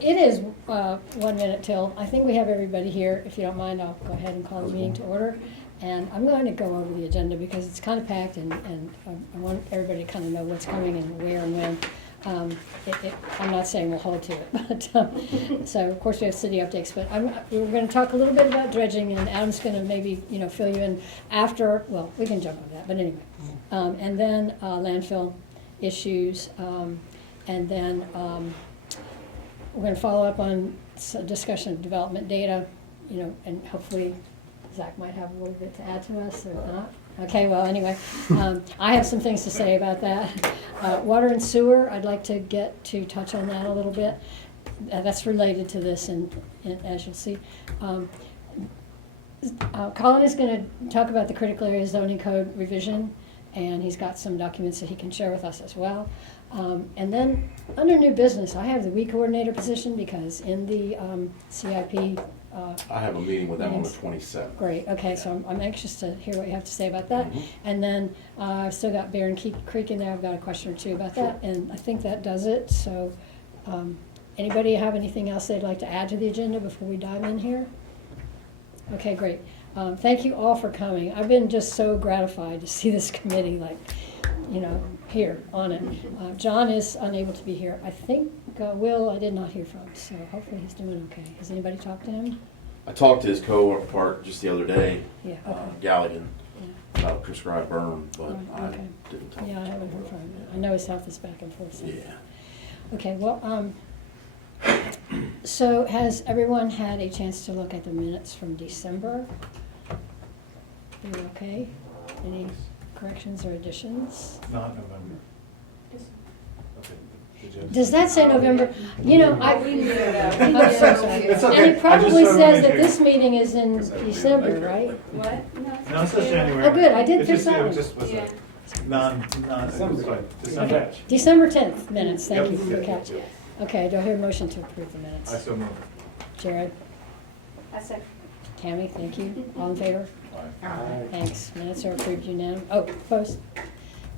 It is 1 minute till. I think we have everybody here. If you don't mind, I'll go ahead and call the meeting to order. And I'm going to go over the agenda because it's kind of packed and I want everybody to kind of know what's coming and where and when. I'm not saying we'll hold to it, but so of course we have city updates. But we're going to talk a little bit about dredging, and Adam's going to maybe fill you in after. Well, we can jump on that, but anyway. And then landfill issues, and then we're going to follow up on some discussion of development data, and hopefully Zach might have a little bit to add to us or not. Okay, well, anyway, I have some things to say about that. Water and sewer, I'd like to get to touch on that a little bit. That's related to this, and as you'll see. Colin is going to talk about the critical area zoning code revision, and he's got some documents that he can share with us as well. And then under new business, I have the weed coordinator position because in the CIP. I have a meeting with them on the 27th. Great, okay, so I'm anxious to hear what you have to say about that. And then I've still got Bear and Creek in there. I've got a question or two about that, and I think that does it. So anybody have anything else they'd like to add to the agenda before we dive in here? Okay, great. Thank you all for coming. I've been just so gratified to see this committee, here on it. John is unable to be here. I think Will, I did not hear from, so hopefully he's doing okay. Has anybody talked to him? I talked to his cohort just the other day, Yeah, okay. Galligan, Yeah. about prescribed burn, but Oh, I okay. didn't talk. Yeah, I haven't heard from him. I know his health is back and forth. So. Yeah. Okay, well, so has everyone had a chance to look at the minutes from December? Are you okay? Any corrections or additions? Not November. Okay. Does that say November? I'm so sorry. It's okay. And it I probably just wanted to says make that sure. this meeting is in December, right? What? No, it says January. Oh, good, I did It fix just- that It one. just was Yeah. a non, it was fine. December. December 10th minutes, thank Yep. you for the Yeah, catch. yeah. Okay, do I hear a motion to approve the I minutes? so moved. Jared, I said, Tammy, thank you. All in favor? Aye. Thanks. Minutes are approved opposed?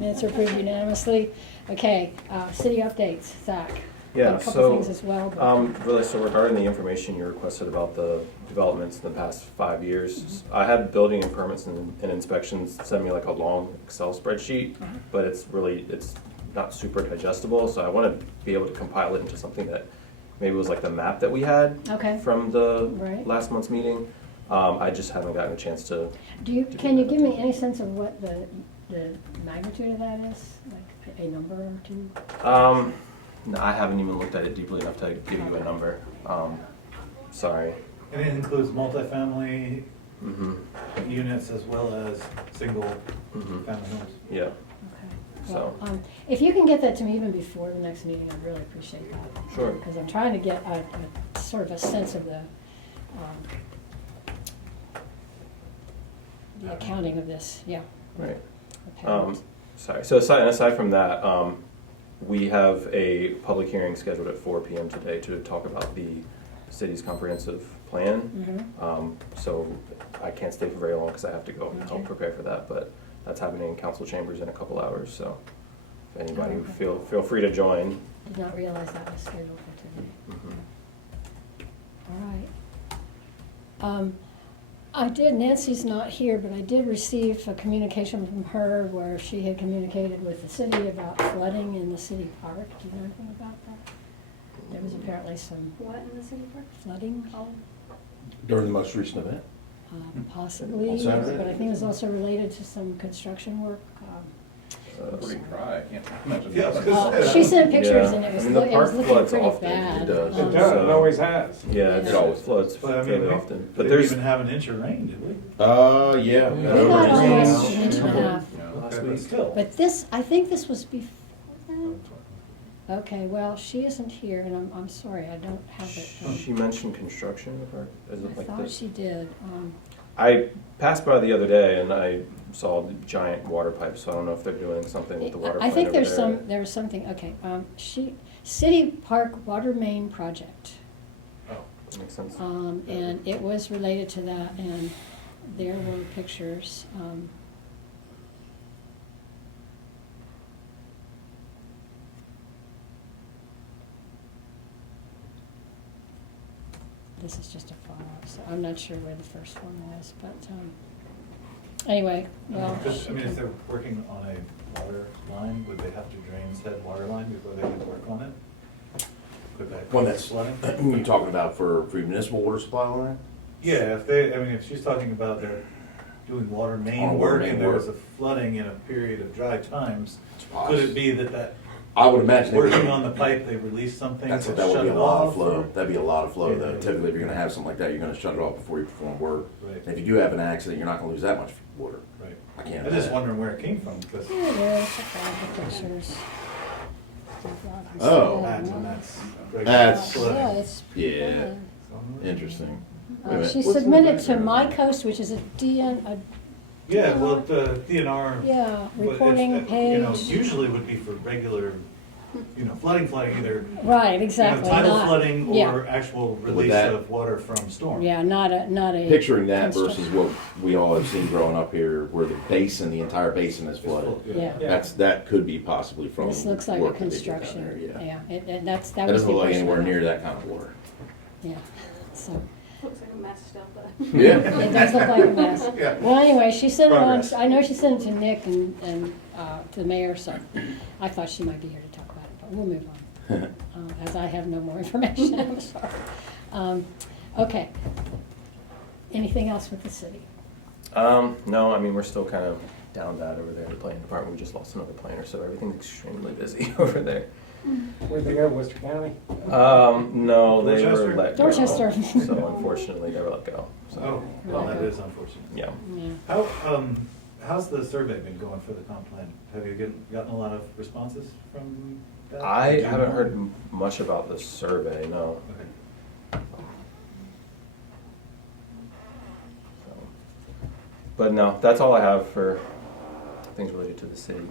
Minutes are approved unanimously. Okay, city updates, Zach. Yeah, A couple so, things as well. but- so regarding the information you requested about the developments in the past 5 years, I had building and permits and inspections send me like a long Excel spreadsheet, but it's not super digestible, so I want to be able to compile it into something that maybe was like the map that we had Okay. from the Right. last month's meeting. I just haven't gotten a chance to. Can you give me any sense of what the magnitude of that is? Like a number or two? No, I haven't even looked at it deeply enough to give you a number. Sorry. And it includes multifamily Mm-hmm. units as well as single Mm-hmm. family homes. Yeah. Okay. So. Well, if you can get that to me even before the next meeting, I'd really appreciate that. Sure. Because I'm trying to get a sort of a sense of the accounting of this, yeah. Right. the payments. Sorry. So aside from that, we have a public hearing scheduled at 4 p.m. today to talk about the city's comprehensive plan. Mhm. So I can't stay for very long because I have to go and help Okay. prepare for that. But that's happening in council chambers in a couple hours. So if anybody Oh, okay. feel free to join. Did not realize that was scheduled for today. Mhm. All right. Nancy's not here, but I did receive a communication from her where she had communicated with the city about flooding in the city park. Do you know anything about that? There was apparently some what in the city park? flooding, Oh, During the most recent event? possibly, On Saturday? but I think it was also related to some construction work. Pretty dry, I can't imagine. Yeah, I was gonna say She that. sent pictures Yeah. and it was I mean, the it was park looking floods pretty often. bad. It does. It does, it always has. Yeah, It always floods But I fairly mean, often. we But didn't there's even have an inch of rain, did we? Yeah. We Yeah. got Yeah. almost an inch and a half. last Okay, week. but still. But this, I think this was before that. Okay, well, she isn't here, and I'm sorry, I don't have it. She mentioned construction, or is it I like thought this? she did. I passed by the other day and I saw the giant water pipes, so I don't know if they're doing something with the water I plant think over there. there's something, okay, City Park Water Main Project. Oh. That makes sense. And it was related to that, and there were pictures. this is just a follow-up, so I'm not sure where the first one was, but, anyway, well. Because, she I mean, can- if they're working on a water line, would they have to drain said water line before they could work on it? Could that One cause that's, flooding? you talking about for municipal water supply on that? Yeah, if they, I mean, if she's talking about they're doing water On main water work main and there work. was a flooding in a period of dry times, It's could possible. it be that I would imagine. they would- working on the pipe, they released something to That's, shut that would be it a lot of off? flow. or- That'd be a lot of flow though. Yeah. Typically, if you're gonna have something like that, you're gonna shut it off before you perform work. Right. And if you do have an accident, you're not gonna lose that much water. Right. I can't I'm just imagine. wondering where it came from, because Yeah, there, check out the pictures. Oh. that's regular That's- flooding. Yeah, it's. Yeah. Interesting. Wait a minute. She What's the submitted to background? My Coast, which is a Yeah, well, the DNR. yeah, but it's, reporting You know, page. usually would be for regular, flooding, either, Right, exactly. tidal not- flooding yeah. or actual Would release that- of water from storm. Yeah, not a. Picturing that construction. versus what we all have seen growing up here, where the basin, the entire basin is It's full, flooded. Yeah. That could be possibly from. This looks like a work that they did down construction, there, Yeah. yeah, that That was doesn't the look like impression anywhere I got. near that kind of water. Yeah, so, Looks like a mess still, but. Yeah. it does look like a mess. Yeah. Well, anyway, she sent it on, Progress. I know she sent it to Nick and to the mayor, so I thought she might be here to talk about it, but we'll move on. As I have no more information, I'm sorry. Okay. Anything else with the city? No, I mean, we're still kind of down bad over there in the planning department. We just lost another planner, so everything's extremely busy over there. Where'd they go, Worcester County? No, they Dorchester? were let go. Dorchester. So unfortunately, they were let go. So, Oh, well, that is unfortunate. yeah. Yeah. How's the survey been going for the comp plan? Have you gotten a lot of responses from that? I Do you haven't know? heard much about the survey, no. Okay. So. But no, that's all I have for things related to the city.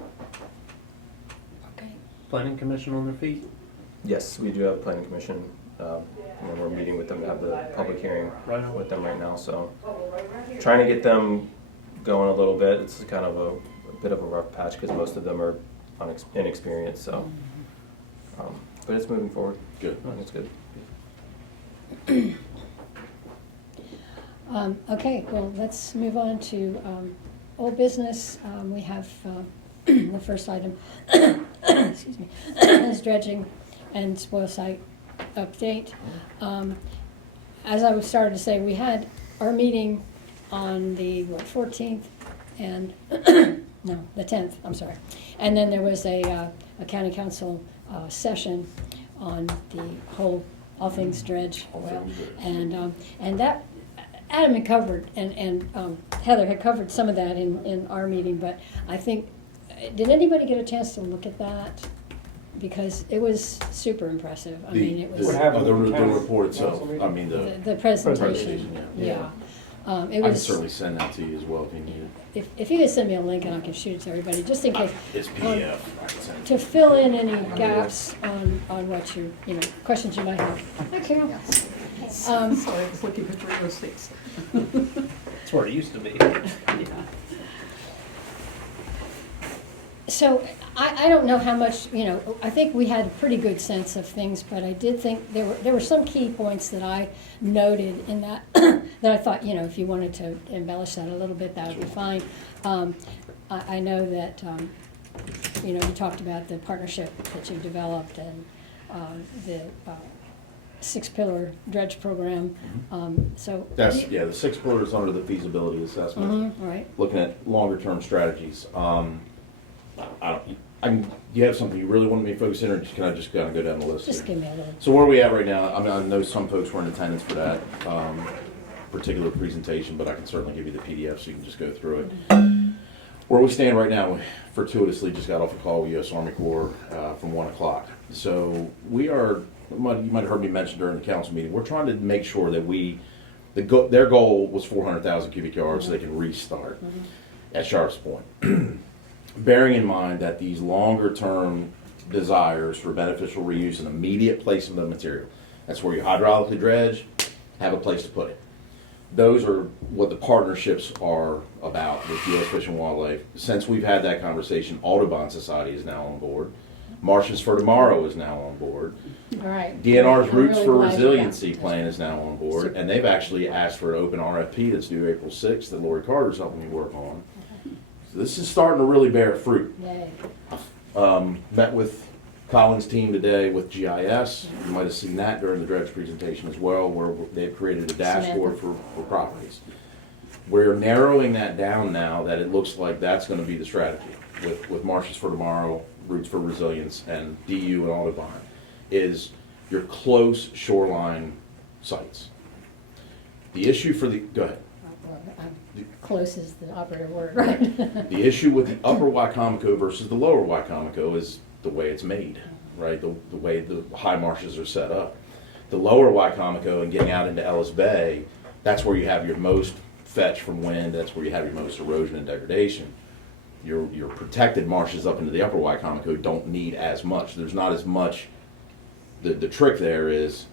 Okay. Planning commission on their feet? Yes, we do have a planning commission. And we're meeting with them to have the public hearing Right on. with them right now, so. Trying to get them going a little bit. It's kind of a bit of a rough patch because most of them are inexperienced, so. But it's moving forward. Good. I think it's good. Okay, well, let's move on to old business. We have the first item, excuse me, is dredging and spoil site update. As I was starting to say, we had our meeting on the 14th and, no, the 10th, I'm sorry. And then there was a county council session on the whole, all things dredge oil. And that, Adam had covered, and Heather had covered some of that in our meeting, but I think, did anybody get a chance to look at that? Because it was super impressive. I mean, it was, What happened The with the county report itself, council meeting? I mean, the presentation, presentation, yeah. yeah. It I can was, certainly send that to you as well if you need it. if you could send me a link and I can shoot it to everybody, just in case. It's PDF. I can send it To fill in any gaps on what you know, questions you might have. Hi, Carol. Sorry, I was looking at your receipts. That's where it used to be. Yeah. So I don't know how much, you know, I think we had a pretty good sense of things, but I did think there were some key points that I noted in that, that I thought, you know, if you wanted to embellish that a little bit, that would be fine. I know that, you know, you talked about the partnership that you developed and the six-pillar dredge program, so. That's, yeah, the 6 pillars under the feasibility assessment. Right. Looking at longer term strategies. Do you have something you really want me to focus in, or can I just kind of go down the list Just here? give me a little. So where are we at right now? I mean, I know some folks were in attendance for that particular presentation, but I can certainly give you the PDF so you can just go through it. Where we stand right now, we fortuitously just got off a call with U.S. Army Corps from 1 o'clock. So we are, you might have heard me mention during the council meeting, we're trying to make sure that their goal was 400,000 cubic yards so they can restart at Sharps Point. Bearing in mind that these longer term desires for beneficial reuse and immediate placement of material, that's where you hydraulically dredge, have a place to put it. Those are what the partnerships are about with U.S. Fish and Wildlife. Since we've had that conversation, Audubon Society is now on board. Marches for Tomorrow is now on board. All right. DNR's I'm Roots really for glad you got Resiliency this. plan is now on board, Super. and they've actually asked for an open RFP that's due April 6th that Lori Carter's helping me work on. So this is starting to really bear fruit. Yay. Met with Colin's team today with GIS. You might have seen that during the dredge presentation as well, where they've created a dashboard for properties. We're narrowing that down now that it looks like that's gonna be the strategy with Marches for Tomorrow, Roots for Resilience, and DU and Audubon, is your close shoreline sites. The issue for the, go ahead. Well, close is the operative word, right? The issue with the upper Wycomico versus the lower Wycomico is the way it's made, right? The way the high marshes are set up. The lower Wycomico and getting out into Ellis Bay, that's where you have your most fetch from wind, that's where you have your most erosion and degradation. Your protected marshes up into the upper Wycomico don't need as much. There's not as much. The trick there is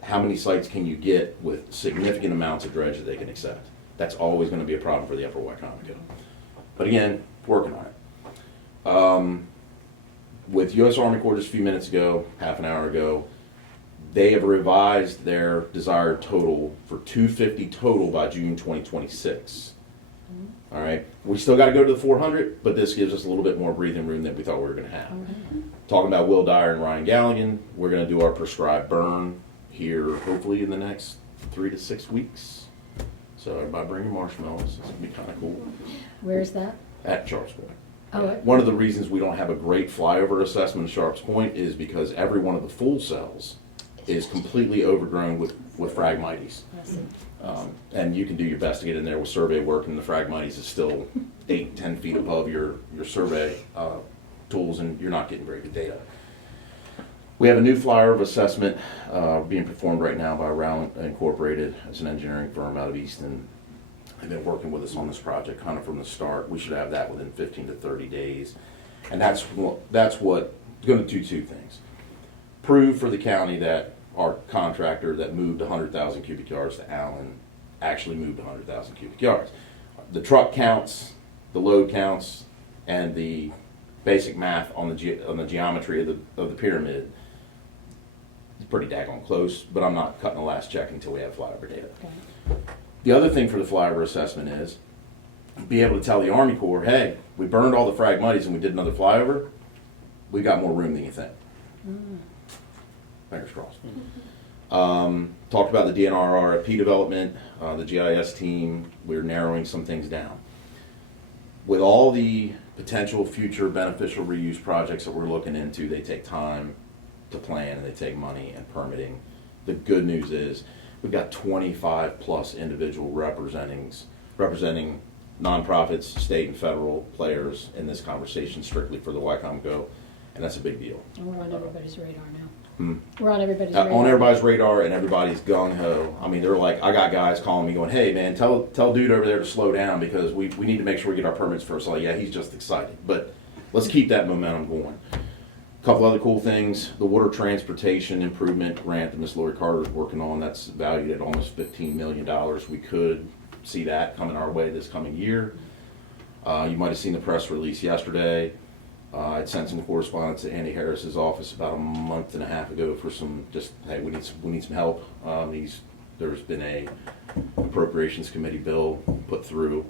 how many sites can you get with significant amounts of dredge that they can accept. That's always going to be a problem for the upper Wycomico. But again, working on it. With U.S. Army Corps just a few minutes ago, half an hour ago, they have revised their desired total for 250 total by June 2026. All right, we still got to go to the 400, but this gives us a little bit more breathing room than we thought we were going to have. Talking about Will Dyer and Ryan Galligan, we're going to do our prescribed burn here, hopefully in the next 3 to 6 weeks. So everybody bring your marshmallows. It's going to be kind of cool. Where's that? At Sharps Point. Oh, One of the reasons we don't have a great flyover assessment at Sharps Point is because every one of the full cells is completely overgrown with Phragmites. I see. And you can do your best to get in there with survey work, and the Phragmites is still 8-10 feet above your survey tools, and you're not getting very good data. We have a new flyover assessment being performed right now by Rowland Incorporated. It's an engineering firm out of Easton. They've been working with us on this project kind of from the start. We should have that within 15 to 30 days. And that's what going to do two things. Prove for the county that our contractor that moved 100,000 cubic yards to Allen actually moved 100,000 cubic yards. The truck counts, the load counts, and the basic math on the geometry of the pyramid is pretty daggone close, but I'm not cutting the last check until we have flyover data. Okay. The other thing for the flyover assessment is be able to tell the Army Corps, hey, we burned all the Phragmites and we did another flyover, we got more room than you think. Fingers crossed. Talked about the DNR RFP development, the GIS team, we're narrowing some things down. With all the potential future beneficial reuse projects that we're looking into, they take time to plan and they take money and permitting. The good news is we've got 25 plus individual representing nonprofits, state and federal players in this conversation strictly for the Wycomico, and that's a big deal. And we're on everybody's radar now. Hmm. We're on everybody's radar. On everybody's radar, and everybody's gung ho. I mean, they're like, I got guys calling me going, "Hey, man, tell dude over there to slow down because we need to make sure we get our permits first." So, yeah, he's just excited, but let's keep that momentum going. A couple other cool things: the water transportation improvement grant that Miss Lori Carter is working on. That's valued at almost $15 million. We could see that coming our way this coming year. You might have seen the press release yesterday. I'd sent some correspondence to Andy Harris's office about a month and a half ago for some, just, hey, we need some help. There's been a appropriations committee bill put through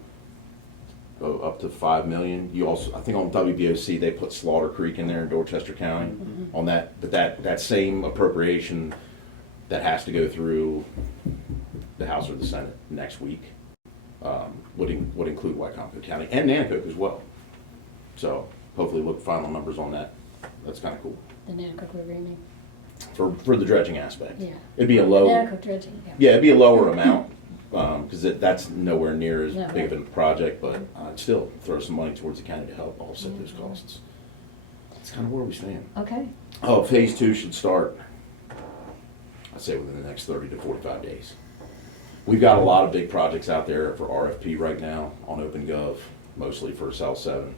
up to $5 million. You also, I think on WBOC, they put Slaughter Creek in there in Dorchester County on that, but that same appropriation that has to go through the House or the Senate next week would include Wycomico County and Nanticoke as well. So hopefully look final numbers on that. That's kind of cool. The Nanticoke River, you mean? For the dredging aspect. Yeah. It'd be a low. Nanticoke dredging, yeah. Yeah, it'd be a lower amount because that's nowhere near as No. big of a project, but I'd still throw some money towards the county to help offset those costs. That's kind of where we stand. Okay. Oh, phase 2 should start, I'd say within the next 30 to 45 days. We've got a lot of big projects out there for RFP right now on OpenGov, mostly for South 7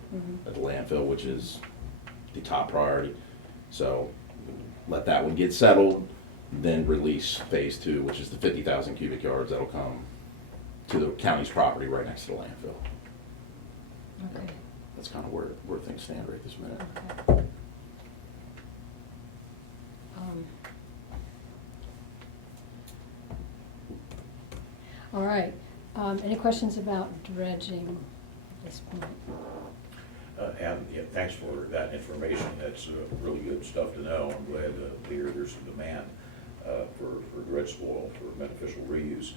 at the landfill, which is the top priority. So let that one get settled, then release phase 2, which is the 50,000 cubic yards that'll come to the county's property right next to the landfill. Okay. That's kind of where things stand right this minute. Okay. All right, any questions about dredging at this point? And yeah, thanks for that information. That's really good stuff to know. I'm glad to hear there's some demand for dredge spoil for beneficial reuse.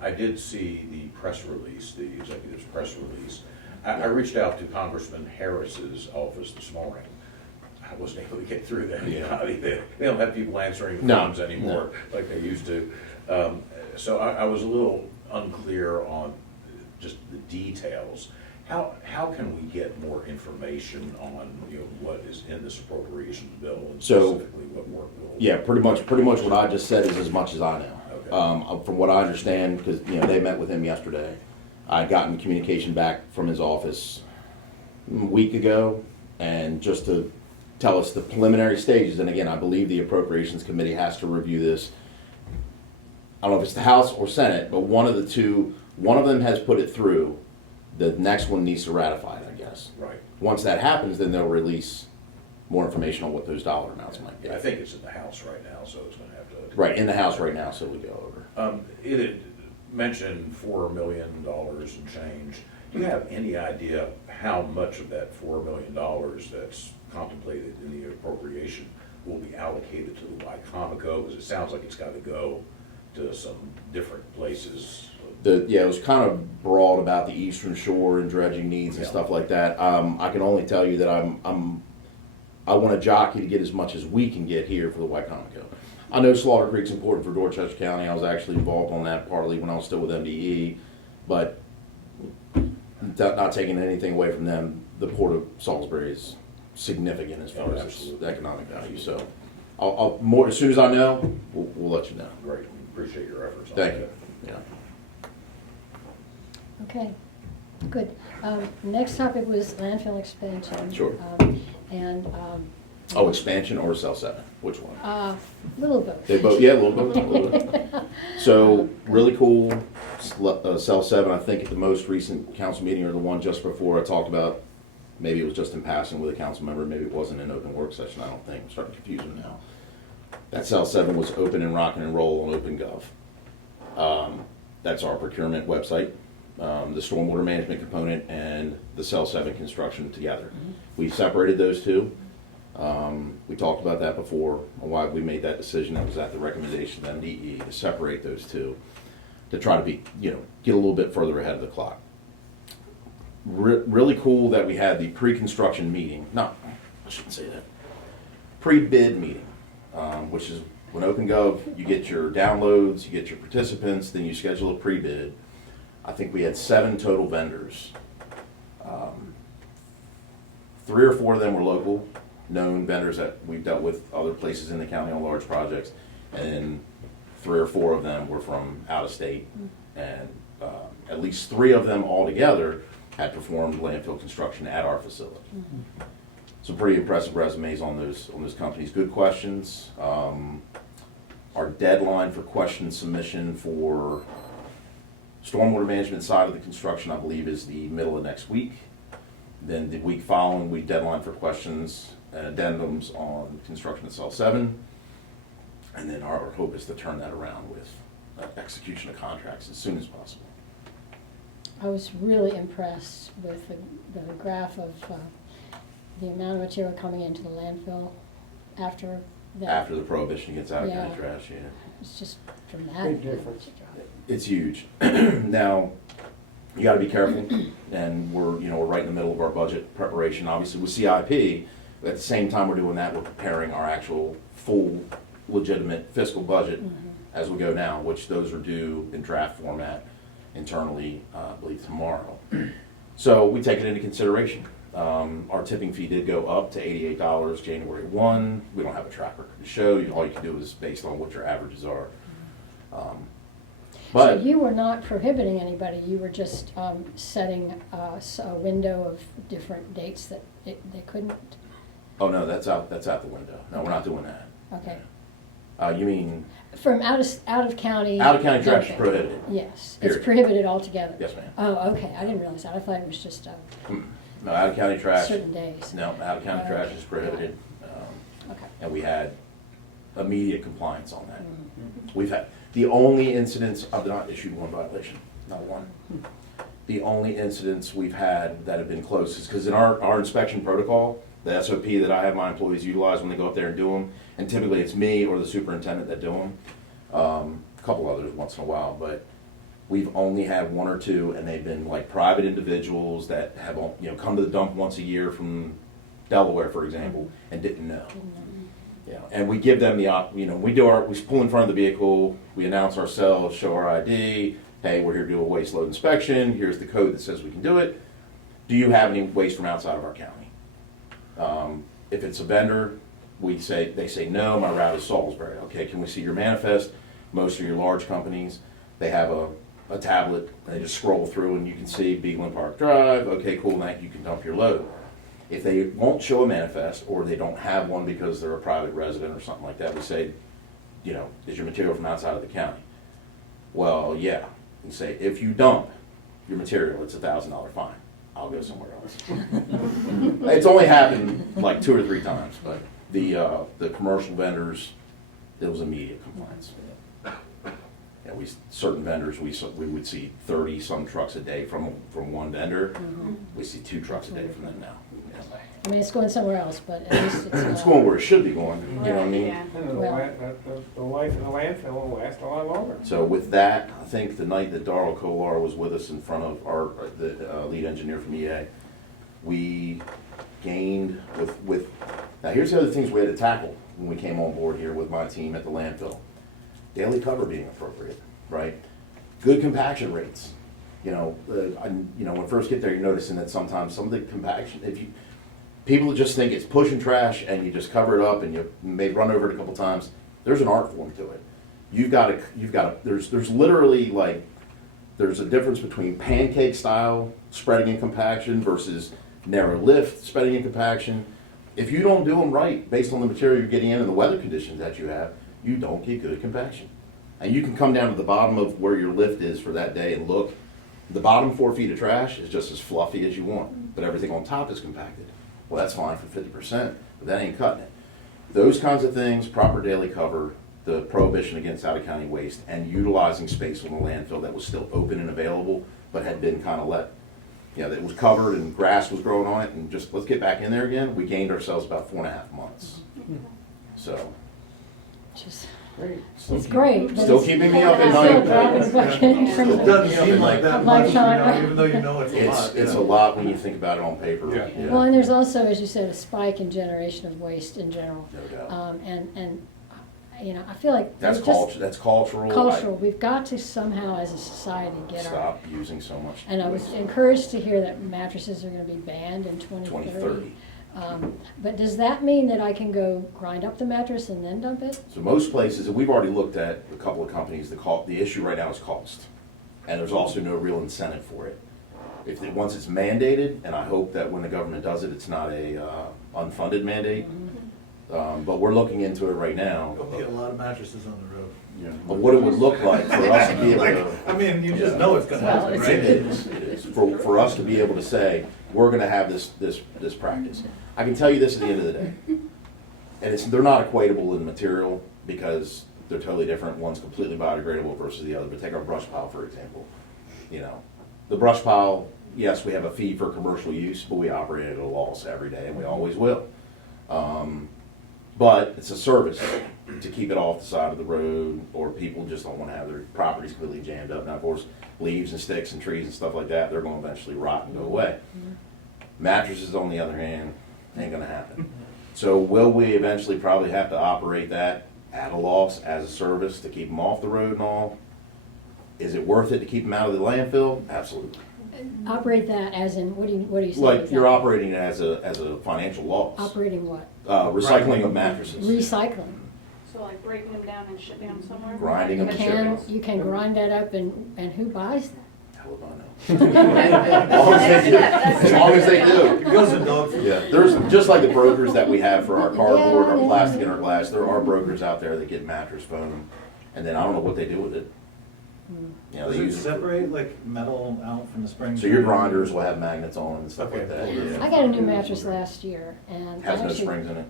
I did see the press release, the executive's press release. I reached out to Congressman Harris's office this morning. I wasn't able to get through that. Yeah. They don't have people answering No, phones anymore like they used to. So I was a little unclear on just the details. How can we get more information on, what is in this appropriations bill and So- specifically what work will? Yeah, pretty much what I just said is as much as I know. Okay. From what I understand, because, they met with him yesterday, I'd gotten communication back from his office a week ago, and just to tell us the preliminary stages, and again, I believe the Appropriations Committee has to review this. I don't know if it's the House or Senate, but one of them has put it through. The next one needs to ratify it, I guess. Right. Once that happens, then they'll release more information on what those dollar amounts might be. I think it's in the House right now, so it's gonna have to. Right, in the House right now, so we go over. It had mentioned $4 million and change. Do you have any idea how much of that $4 million that's contemplated in the appropriation will be allocated to the Wycomico? Because it sounds like it's got to go to some different places. It was kind of broad about the Eastern Shore and dredging needs and Yeah. stuff like that. I can only tell you that I want to jockey to get as much as we can get here for the Wycomico. I know Slaughter Creek's important for Dorchester County. I was actually involved on that partly when I was still with MDE, but not taking anything away from them. The Port of Salisbury is significant as far Oh, as absolutely. its economic value. So, I'll more as soon as I know, we'll let you know. Great, we appreciate your efforts on Thank that. you. Yeah. Okay, good. Next topic was landfill expansion. Sure. And, Oh, expansion or cell 7? Which one? little of both. They both, yeah, a little bit. So, really cool, cell 7, I think at the most recent council meeting or the one just before I talked about, maybe it was just in passing with a council member, maybe it wasn't an open work session, I don't think, I'm starting to confuse them now. That cell 7 was open and rock and roll on OpenGov. That's our procurement website, the stormwater management component and the cell 7 construction together. We separated those two. We talked about that before, why we made that decision. That was at the recommendation of MDE to separate those two, to try to be, get a little bit further ahead of the clock. Really cool that we had the pre-construction meeting, no, I shouldn't say that, pre-bid meeting, which is when OpenGov, you get your downloads, you get your participants, then you schedule a pre-bid. I think we had 7 total vendors. 3 or 4 of them were local, known vendors that we've dealt with other places in the county on large projects, and then 3 or 4 of them were from out of state, and at least 3 of them altogether had performed landfill construction at our facility. Some pretty impressive resumes on those companies. Good questions. Our deadline for question submission for stormwater management side of the construction, I believe, is the middle of next week. Then the week following, we deadline for questions and addendums on construction of cell 7. And then our hope is to turn that around with execution of contracts as soon as possible. I was really impressed with the graph of the amount of material coming into the landfill after that. After the prohibition gets out of county Yeah. trash, yeah. It's just dramatic. Big difference. It's huge. Now, you gotta be careful, and we're right in the middle of our budget preparation, obviously with CIP. At the same time we're doing that, we're preparing our actual full legitimate fiscal budget as we go now, which those are due in draft format internally, I believe tomorrow. So we take it into consideration. Our tipping fee did go up to $88 January 1. We don't have a track record to show. All you can do is based on what your averages are. So But you were not prohibiting anybody, you were just setting a window of different dates that they couldn't? oh no, that's out the window. No, we're not doing that. Okay. You mean From out of county? out of county trash is dumping. prohibited? Yes, Period. it's prohibited altogether? Yes, ma'am. Oh, okay, I didn't realize that, I thought it was just No, out of county trash. certain days. No, out of county trash is prohibited. Okay. And we had immediate compliance on that. We've had, the only incidents, I've not issued one violation, not one. The only incidents we've had that have been close is, because in our inspection protocol, the SOP that I have my employees utilize when they go up there and do them, and typically it's me or the superintendent that do them, a couple others once in a while, but we've only had one or two, and they've been like private individuals that have, come to the dump once a year from Delaware, for example, and didn't know. Yeah, and we give them we pull in front of the vehicle, we announce ourselves, show our ID, hey, we're here to do a waste load inspection, here's the code that says we can do it. Do you have any waste from outside of our county? If it's a vendor, they say, no, my route is Salisbury. Okay, can we see your manifest? Most of your large companies, they have a tablet, they just scroll through and you can see Beagland Park Drive, okay, cool, thank you, you can dump your load. If they won't show a manifest, or they don't have one because they're a private resident or something like that, we say, is your material from outside of the county? Well, yeah. You say, if you dump your material, it's $1,000 fine. I'll go somewhere else. It's only happened like 2 or 3 times, but the commercial vendors, it was immediate compliance. Yeah, certain vendors, we would see 30 some trucks a day from one vendor. We see 2 trucks a day from them now. I mean, it's going somewhere else, but at least it's. It's going where it should be going, you know what I mean? Yeah. And the life of the landfill will last a lot longer. So with that, I think the night that Darrell Kolar was with us in front of the lead engineer from EA, we gained now here's the other things we had to tackle when we came on board here with my team at the landfill. Daily cover being appropriate, right? Good compaction rates. When you first get there, you're noticing that sometimes some of the compaction, people just think it's pushing trash and you just cover it up and you may run over it a couple times. There's an art form to it. There's literally there's a difference between pancake style spreading and compaction versus narrow lift spreading and compaction. If you don't do them right based on the material you're getting in and the weather conditions that you have, you don't get good compaction. And you can come down to the bottom of where your lift is for that day and look. The bottom 4 feet of trash is just as fluffy as you want, but everything on top is compacted. Well, that's fine for 50%, but that ain't cutting it. Those kinds of things, proper daily cover, the prohibition against out-of-county waste, and utilizing space on the landfill that was still open and available, but had been kind of that was covered and grass was growing on it, and just let's get back in there again. We gained ourselves about 4.5 months. So. Just, Great. it's great. but Still it's- keeping me up at it's still a night. drop in the bucket in terms It of- doesn't seem like that much, Lifetime. even though you know it's a lot. It's a lot when you think about it on paper. Yeah. Well, and there's also, as you said, a spike in generation of waste in general. No doubt. And I feel like That's there's just culture. That's cultural. cultural. We've got to somehow, as a society, get our. Stop using so much. And I was encouraged to hear that mattresses are going to be banned in 2030. 2030. But does that mean that I can go grind up the mattress and then dump it? So most places, and we've already looked at a couple of companies, the issue right now is cost. And there's also no real incentive for it. Once it's mandated, and I hope that when the government does it, it's not a unfunded mandate. But we're looking into it right now. There'll be a lot of mattresses on the road. Of what it would look like for us to be able to. I mean, you just know it's gonna Well, happen, it's- right? It is. For us to be able to say, we're gonna have this practice. I can tell you this at the end of the day. And they're not equatable in material because they're totally different. One's completely biodegradable versus the other. But take our brush pile, for example. The brush pile, yes, we have a fee for commercial use, but we operate at a loss every day and we always will. But it's a service to keep it off the side of the road, or people just don't want to have their properties completely jammed up. Now, of course, leaves and sticks and trees and stuff like that, they're going to eventually rot and go away. Mattresses, on the other hand, ain't going to happen. So will we eventually probably have to operate that at a loss as a service to keep them off the road and all? Is it worth it to keep them out of the landfill? Absolutely. Operate that as in, what do you say? Like you're exactly? operating it as a financial loss. Operating what? Recycling of mattresses. Recycling. So like breaking them down and shipping them somewhere? Grinding them and shipping. You can grind that up and who buys that? How would I know? As long as they do. It goes in dog food. Yeah, there's, just like the brokers that we have for our cardboard, Yeah, our yeah. plastic and our glass, there are brokers out there that get mattress foam, and then I don't know what they do with it. They Does it use it for- separate like metal out from the spring? So your grinders will have magnets on them and stuff like that. Okay. Yeah. I got a new mattress last year and I Has no actually. springs in it.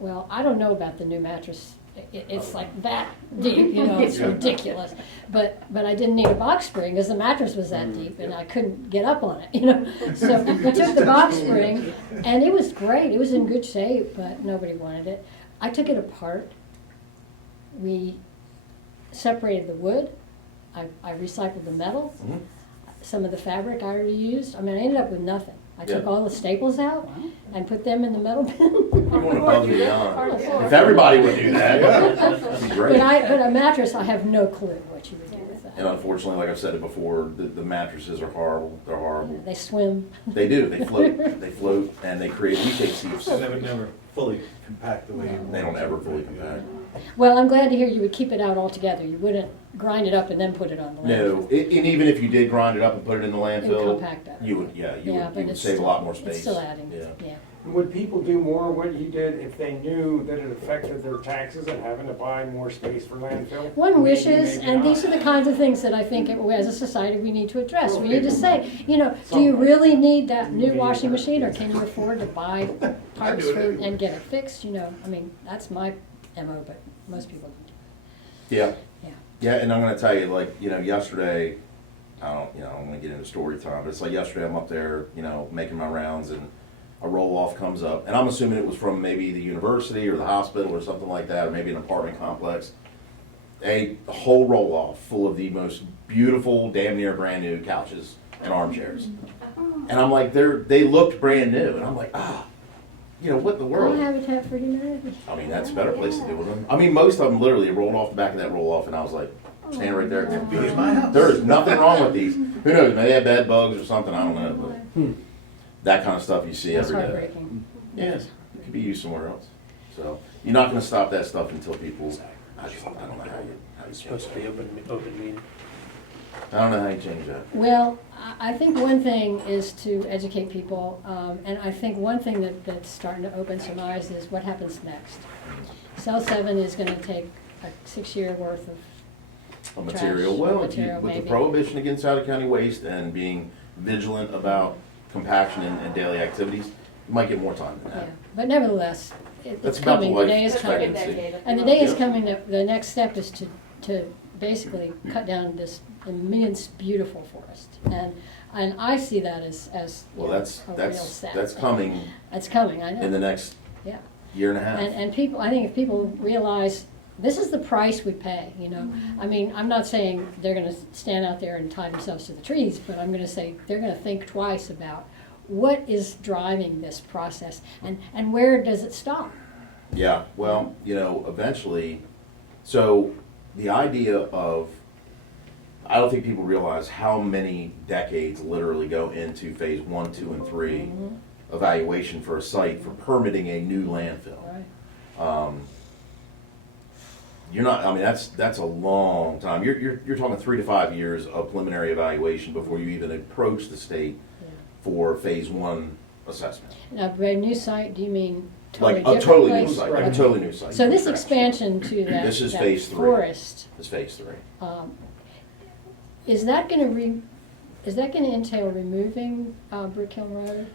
Well, I don't know about the new mattress it's like that deep, you know, it's ridiculous. But I didn't need a box spring because the mattress was that deep and I couldn't get up on it, you know. So we took the box spring and it was great. It was in good shape, but nobody wanted it. I took it apart. We separated the wood. I recycled the metal. Mhm. Some of the fabric I already used. I mean, I ended up with nothing. I took Yeah. all the staples out and put them in the metal bin. You want above and beyond. Yeah. If everybody would do that, it'd be great. But a mattress, I have no clue what you would do with And that. unfortunately, like I've said it before, the mattresses are horrible. They're horrible. They swim. They do. They float. They float, and they create leachate seeps. So they would never fully compact the way you want. They don't it ever to. fully compact. Well, I'm glad to hear you would keep it out altogether. You wouldn't grind it up and then put it on the No, landfill. and even if you did grind it up and put it in the landfill, compact better. you would, yeah, you Yeah, would, but you would it's save a still- lot more space. It's still adding, Yeah. yeah. Would people do more what you did if they knew that it affected their taxes and having to buy more space for landfill? One Maybe, wishes, maybe and not. these are the kinds of things that I think as a society we need to address. We need to say, you know, do you really need that new washing machine, or can you afford to buy parts for and get it fixed? You know, I mean, that's my MO, but most people don't. Yeah. Yeah. Yeah, and I'm gonna tell you, like, you know, yesterday, I don't wanna get into story time, but it's like yesterday I'm up there, you know, making my rounds and a roll-off comes up, and I'm assuming it was from maybe the university or the hospital or something like that, or maybe an apartment complex. A whole roll-off full of the most beautiful, damn near brand new couches and armchairs. And I'm like, they looked brand new, and I'm like, you know, what in the world? Habitat for Humanity. I mean, that's a better place to do with them. I mean, most of them literally rolled off the back of that roll off, and I was like, standing right there. Here's my house. There is nothing wrong with these. Who knows? Maybe they have bed bugs or something. I don't know. But that kind of stuff you see That's every day. heartbreaking. Yes, it could be used somewhere else. So you're not going to stop that stuff until people. I don't know how you It's change supposed to be open meeting. that. I don't know how you change that. Well, I think one thing is to educate people, and I think one thing that's starting to open some eyes is what happens next. Cell 7 is gonna take a 6-year worth of A material. Trash, Well, material, with the maybe. prohibition against out-of-county waste and being vigilant about compaction and daily activities, you might get more time than Yeah, that. but nevertheless, it's That's about the coming, the life day is It's like a coming. expectancy. decade. And the day is Yeah. coming, that the next step is to basically cut down this immense, beautiful forest. And I see that as you Well, know, that's a real sad that's thing. coming It's coming, I know. in the next Yeah. year and a half. And people, I think if people realize, this is the price we pay, you know? I mean, I'm not saying they're gonna stand out there and tie themselves to the trees, but I'm gonna say they're gonna think twice about what is driving this process and where does it stop? Yeah, well, you know, eventually, so the idea of, I don't think people realize how many decades literally go into phase 1, 2, and 3 evaluation for a site for permitting a new landfill. Right. You're not, I mean, that's a long time. You're talking 3 to 5 years of preliminary evaluation before you even approach the state Yeah. for phase 1 assessment. Now, by new site, do you mean totally Like different a totally place? new site, like Okay. a totally new site. So this Correct. expansion to that, This is that phase 3. forest, It's phase 3. is that gonna entail removing Brick Hill Road?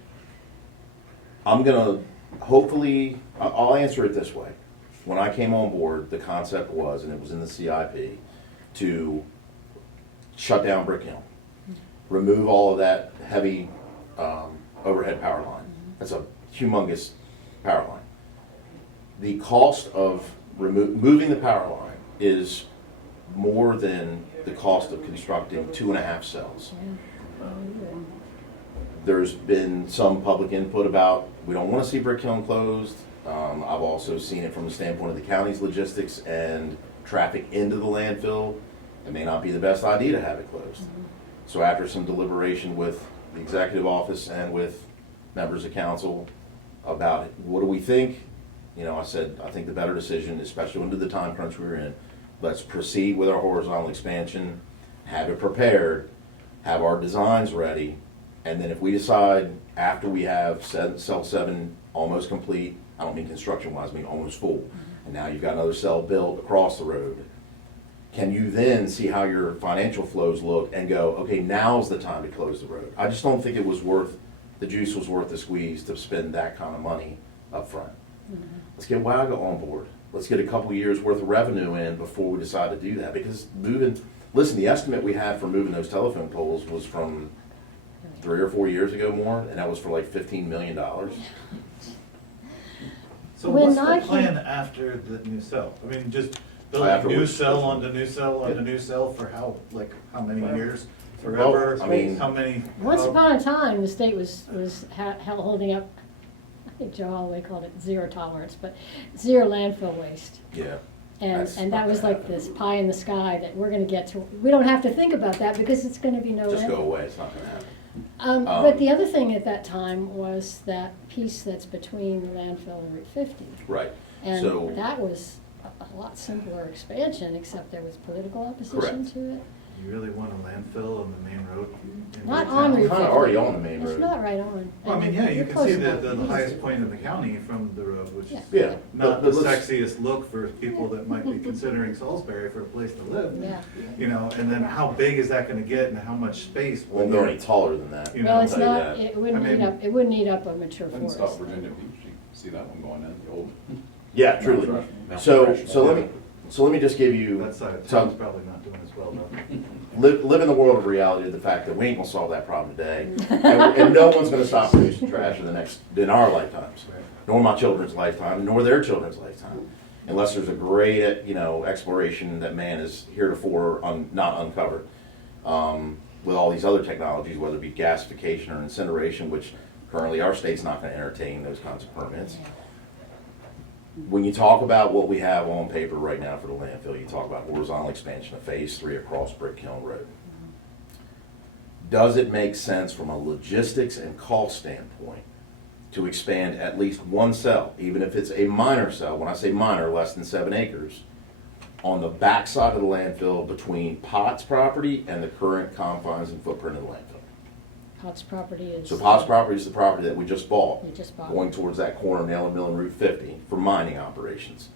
I'm gonna, hopefully, I'll answer it this way. When I came on board, the concept was, and it was in the CIP, to shut down Brick Hill. Remove all of that heavy overhead power line. That's a humongous power line. The cost of moving the power line is more than the cost of constructing 2.5 cells. There's been some public input about, we don't want to see Brick Hill closed. I've also seen it from the standpoint of the county's logistics and traffic into the landfill. It may not be the best idea to have it closed. So after some deliberation with the executive office and with members of council about it, what do we think? You know, I said, I think the better decision, especially under the time crunch we were in, let's proceed with our horizontal expansion, have it prepared, have our designs ready, and then if we decide after we have cell 7 almost complete, I don't mean construction-wise, I mean almost full, and now you've got another cell built across the road, can you then see how your financial flows look and go, okay, now's the time to close the road? I just don't think it was worth, the juice was worth the squeeze to spend that kind of money up front. Let's get WAGA on board. let's get a couple years worth of revenue in before we decide to do that, because listen, the estimate we had for moving those telephone poles was from 3 or 4 years ago more, and that was for like $15 million. So When what's I the came- plan after the new cell? I mean, just After building new which- cell onto new cell onto new cell for how many years? Well, Forever? I mean- How many? Once how- upon a time, the state was holding up, I think Joe Holloway called it zero tolerance, but zero landfill waste. Yeah. And, That's and that not was gonna like happen. this pie in the sky that we're gonna get to, we don't have to think about that because it's gonna be no Just go landfill. away, it's not gonna happen. But the other thing at that time was that piece that's between the landfill and Route 50. Right. So- And that was a lot simpler expansion, except there was political opposition Correct. to it. You really want a landfill on the main road? in Not your on town? Route Kinda 50. already on the main It's road. not right on. Well, I mean, yeah, you You're can close see enough. the Easy. highest point in the county from the road, which Yeah. is Yeah. not the but let's- sexiest look for people that might be considering Salisbury for a place to live. Yeah. You know, and then how big is that gonna get and how much space? will Won't go there- any taller than that. You Well, know, it's I'll tell you not, that. it wouldn't I mean- eat up, it wouldn't eat up a mature Didn't forest. stop Virginia Beach, you see that one going in, the old. Yeah, truly. Mount So Rushmore. let me just give you, That side of some- town's probably not doing as well though. live in the world of reality of the fact that we ain't gonna solve that problem today. And no one's gonna stop producing trash in our lifetimes, nor my children's lifetime, nor their children's lifetime. Unless there's a great, exploration that man is heretofore not uncovered. With all these other technologies, whether it be gasification or incineration, which currently our state's not gonna entertain those kinds of permits. When you talk about what we have on paper right now for the landfill, you talk about horizontal expansion of phase 3 across Brick Hill Road. Does it make sense from a logistics and cost standpoint to expand at least one cell, even if it's a minor cell, when I say minor, less than 7 acres, on the backside of the landfill between Potts property and the current confines and footprint of the landfill? Potts property is. So Potts property is the property that we just bought. We just bought. Going towards that corner of Nail Mill and Route 50 for mining operations.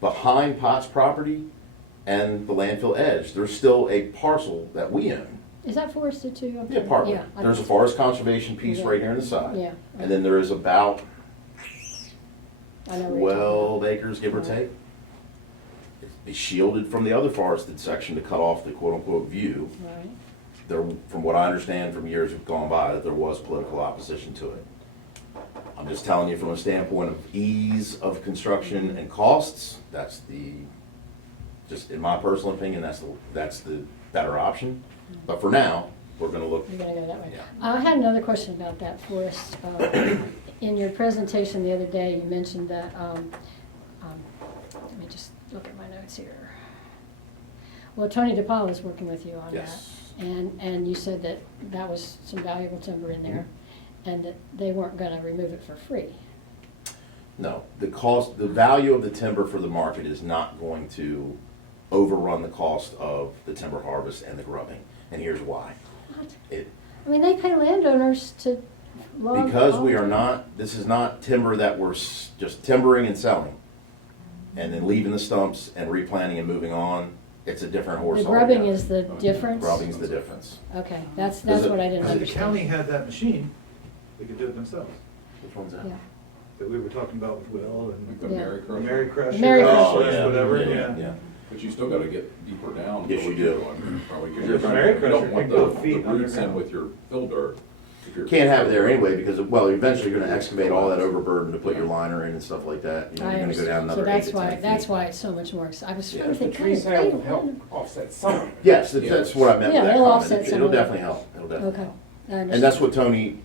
Behind Potts property and the landfill edge, there's still a parcel that we own. Is that forested too? I'm Yeah, sorry. partly. Yeah, I There's a know. forest conservation piece Yeah. right here on the side. Yeah. And then there is about I know where you're talking 12 acres, give or take. It's shielded from the other forested section to cut off the quote-unquote view. about. Right. There, from what I understand from years have gone by, that there was political opposition to it. I'm just telling you from a standpoint of ease of construction and costs, that's just in my personal opinion, that's the better option. But for now, we're gonna look, You're gonna go that way. Yeah. I had another question about that forest. In your presentation the other day, you mentioned that, let me just look at my notes here. Well, Tony DePaul is working with you on that. yes. And you said that that was some valuable timber in there, and that they weren't gonna remove it for free. No, the value of the timber for the market is not going to overrun the cost of the timber harvest and the grubbing. And here's why. What? It, I mean, they pay landowners to log. Because all we the- are not, this is not timber that we're just timbering and selling, and then leaving the stumps and replanting and moving on, it's a different horse. The grubbing altogether. is the difference? Grubbing's the difference. Okay, that's Does it- what I didn't If the understand. county had that machine, they could do it themselves. Which one's that? Yeah. That we were talking about with Will Like and the Yeah. Mary Crusher. Mary Crusher. Mary Oh, Crusher. yeah, Whatever, yeah, yeah. But you still gotta get deeper down. Yes, for you what you're do. doing, probably, 'cause The you're trying Mary to- you don't Crusher want can go the feet roots in underground. with your fill dirt. If you're- Can't have it there anyway, because, well, eventually you're gonna excavate all that overburden to put your liner in and stuff like that. You know, I you're gonna go down understand. So another 8 that's to 10 why, feet. that's why it's so much more, I was trying to Yeah. think. The tree God, sale they- will help offset some of it. Yes, that's what I meant Yeah, with that they'll comment. offset some It'll of it. definitely help. It'll definitely Okay. help. I And that's understand. what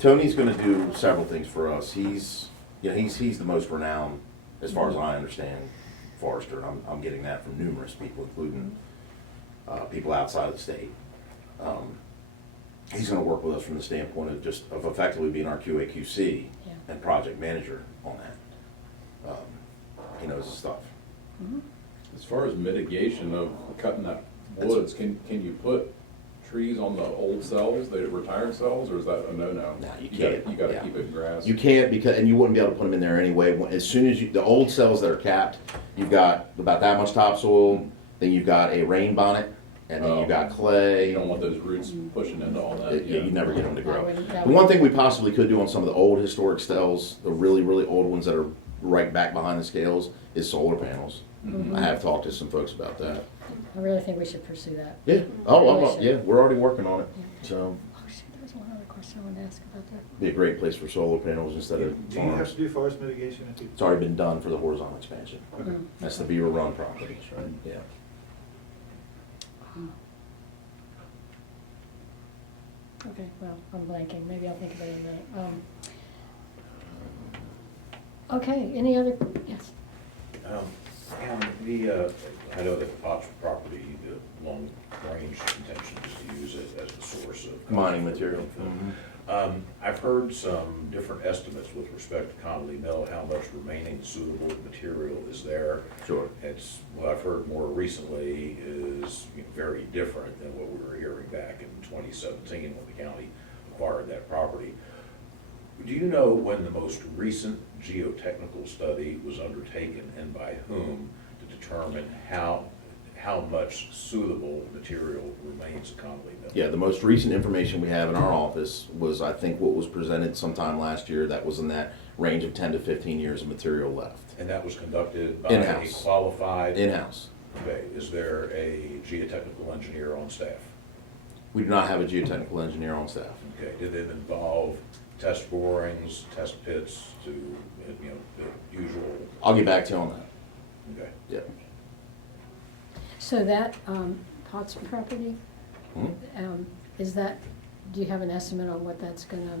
Tony's gonna do several things for us. He's the most renowned, as far as I understand, forester. And I'm getting that from numerous people, including, people outside of the state. He's gonna work with us from the standpoint of effectively being our QA/QC Yeah. and project manager on that. He knows his stuff. As far as mitigation of cutting that woods, can you put trees on the old cells, the retired cells, or is that a no-no? No, you gotta- can't. You gotta Yeah. keep it grass. You can't and you wouldn't be able to put them in there anyway. As soon as the old cells that are capped, you've got about that much topsoil, then you've got a rain bonnet, and then you've got clay. You don't want those roots pushing into all that. Yeah, you never get them to That grow. wouldn't- that The one thing we possibly could do on some of the old historic cells, the really, really old ones that are right back behind the scales is solar panels. Mhm. I have talked to some folks about that. I really think we should pursue that. Yeah, oh, Really should. yeah, we're already working on it, so Oh, shoot, there was one other question I wanted to ask about that. be a great place for solar panels instead of Do you have farms. to do forest mitigation if you? It's already been done for the horizontal expansion. Mm. That's the Beaver Run property. Right. Yeah. Okay, well, I'm blanking, maybe I'll think of it in a minute. Okay, any other, yes? And I know that the Potts property, the long range intention is to use it as the source of. Mining material. I've heard some different estimates with respect to Connolly Mill, how much remaining suitable material is there. Sure. It's, what I've heard more recently is very different than what we were hearing back in 2017 when the county acquired that property. Do you know when the most recent geotechnical study was undertaken and by whom to determine how much suitable material remains at Connolly Mill? Yeah, the most recent information we have in our office was, I think, what was presented sometime last year. That was in that range of 10 to 15 years of material left. And that was conducted by a In-house. qualified? In-house. Okay, is there a geotechnical engineer on staff? We do not have a geotechnical engineer on staff. Okay, did it involve test borings, test pits to, the usual? I'll get back to you on that. Okay. Yeah. So that Potts property, Mhm. is that, do you have an estimate on what that's gonna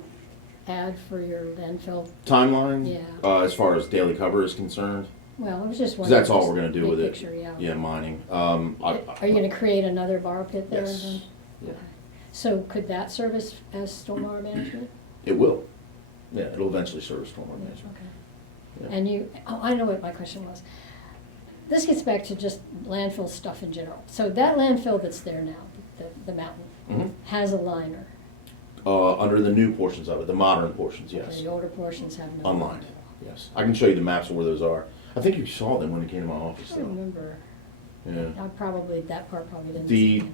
add for your landfill? Timeline? Yeah. As far as daily cover is concerned? Well, I was just 'Cause wondering. that's all just we're gonna do big with it. picture, yeah. Yeah, mining. Are you gonna create another borrow pit there? Yes. then? Yeah. Okay. So could that service as stormwater management? It will. Yeah, it'll eventually serve stormwater Yeah, management. okay. Yeah. And you, oh, I know what my question was. This gets back to just landfill stuff in general. So that landfill that's there now, the mountain, Mhm. has a liner. Under the new portions of it, the modern portions, Okay, yes. The older portions have no. Unlined, yes. I can show you the maps of where those are. I think you saw them when you came to my office. I don't remember. Yeah. That part probably didn't. The- see me,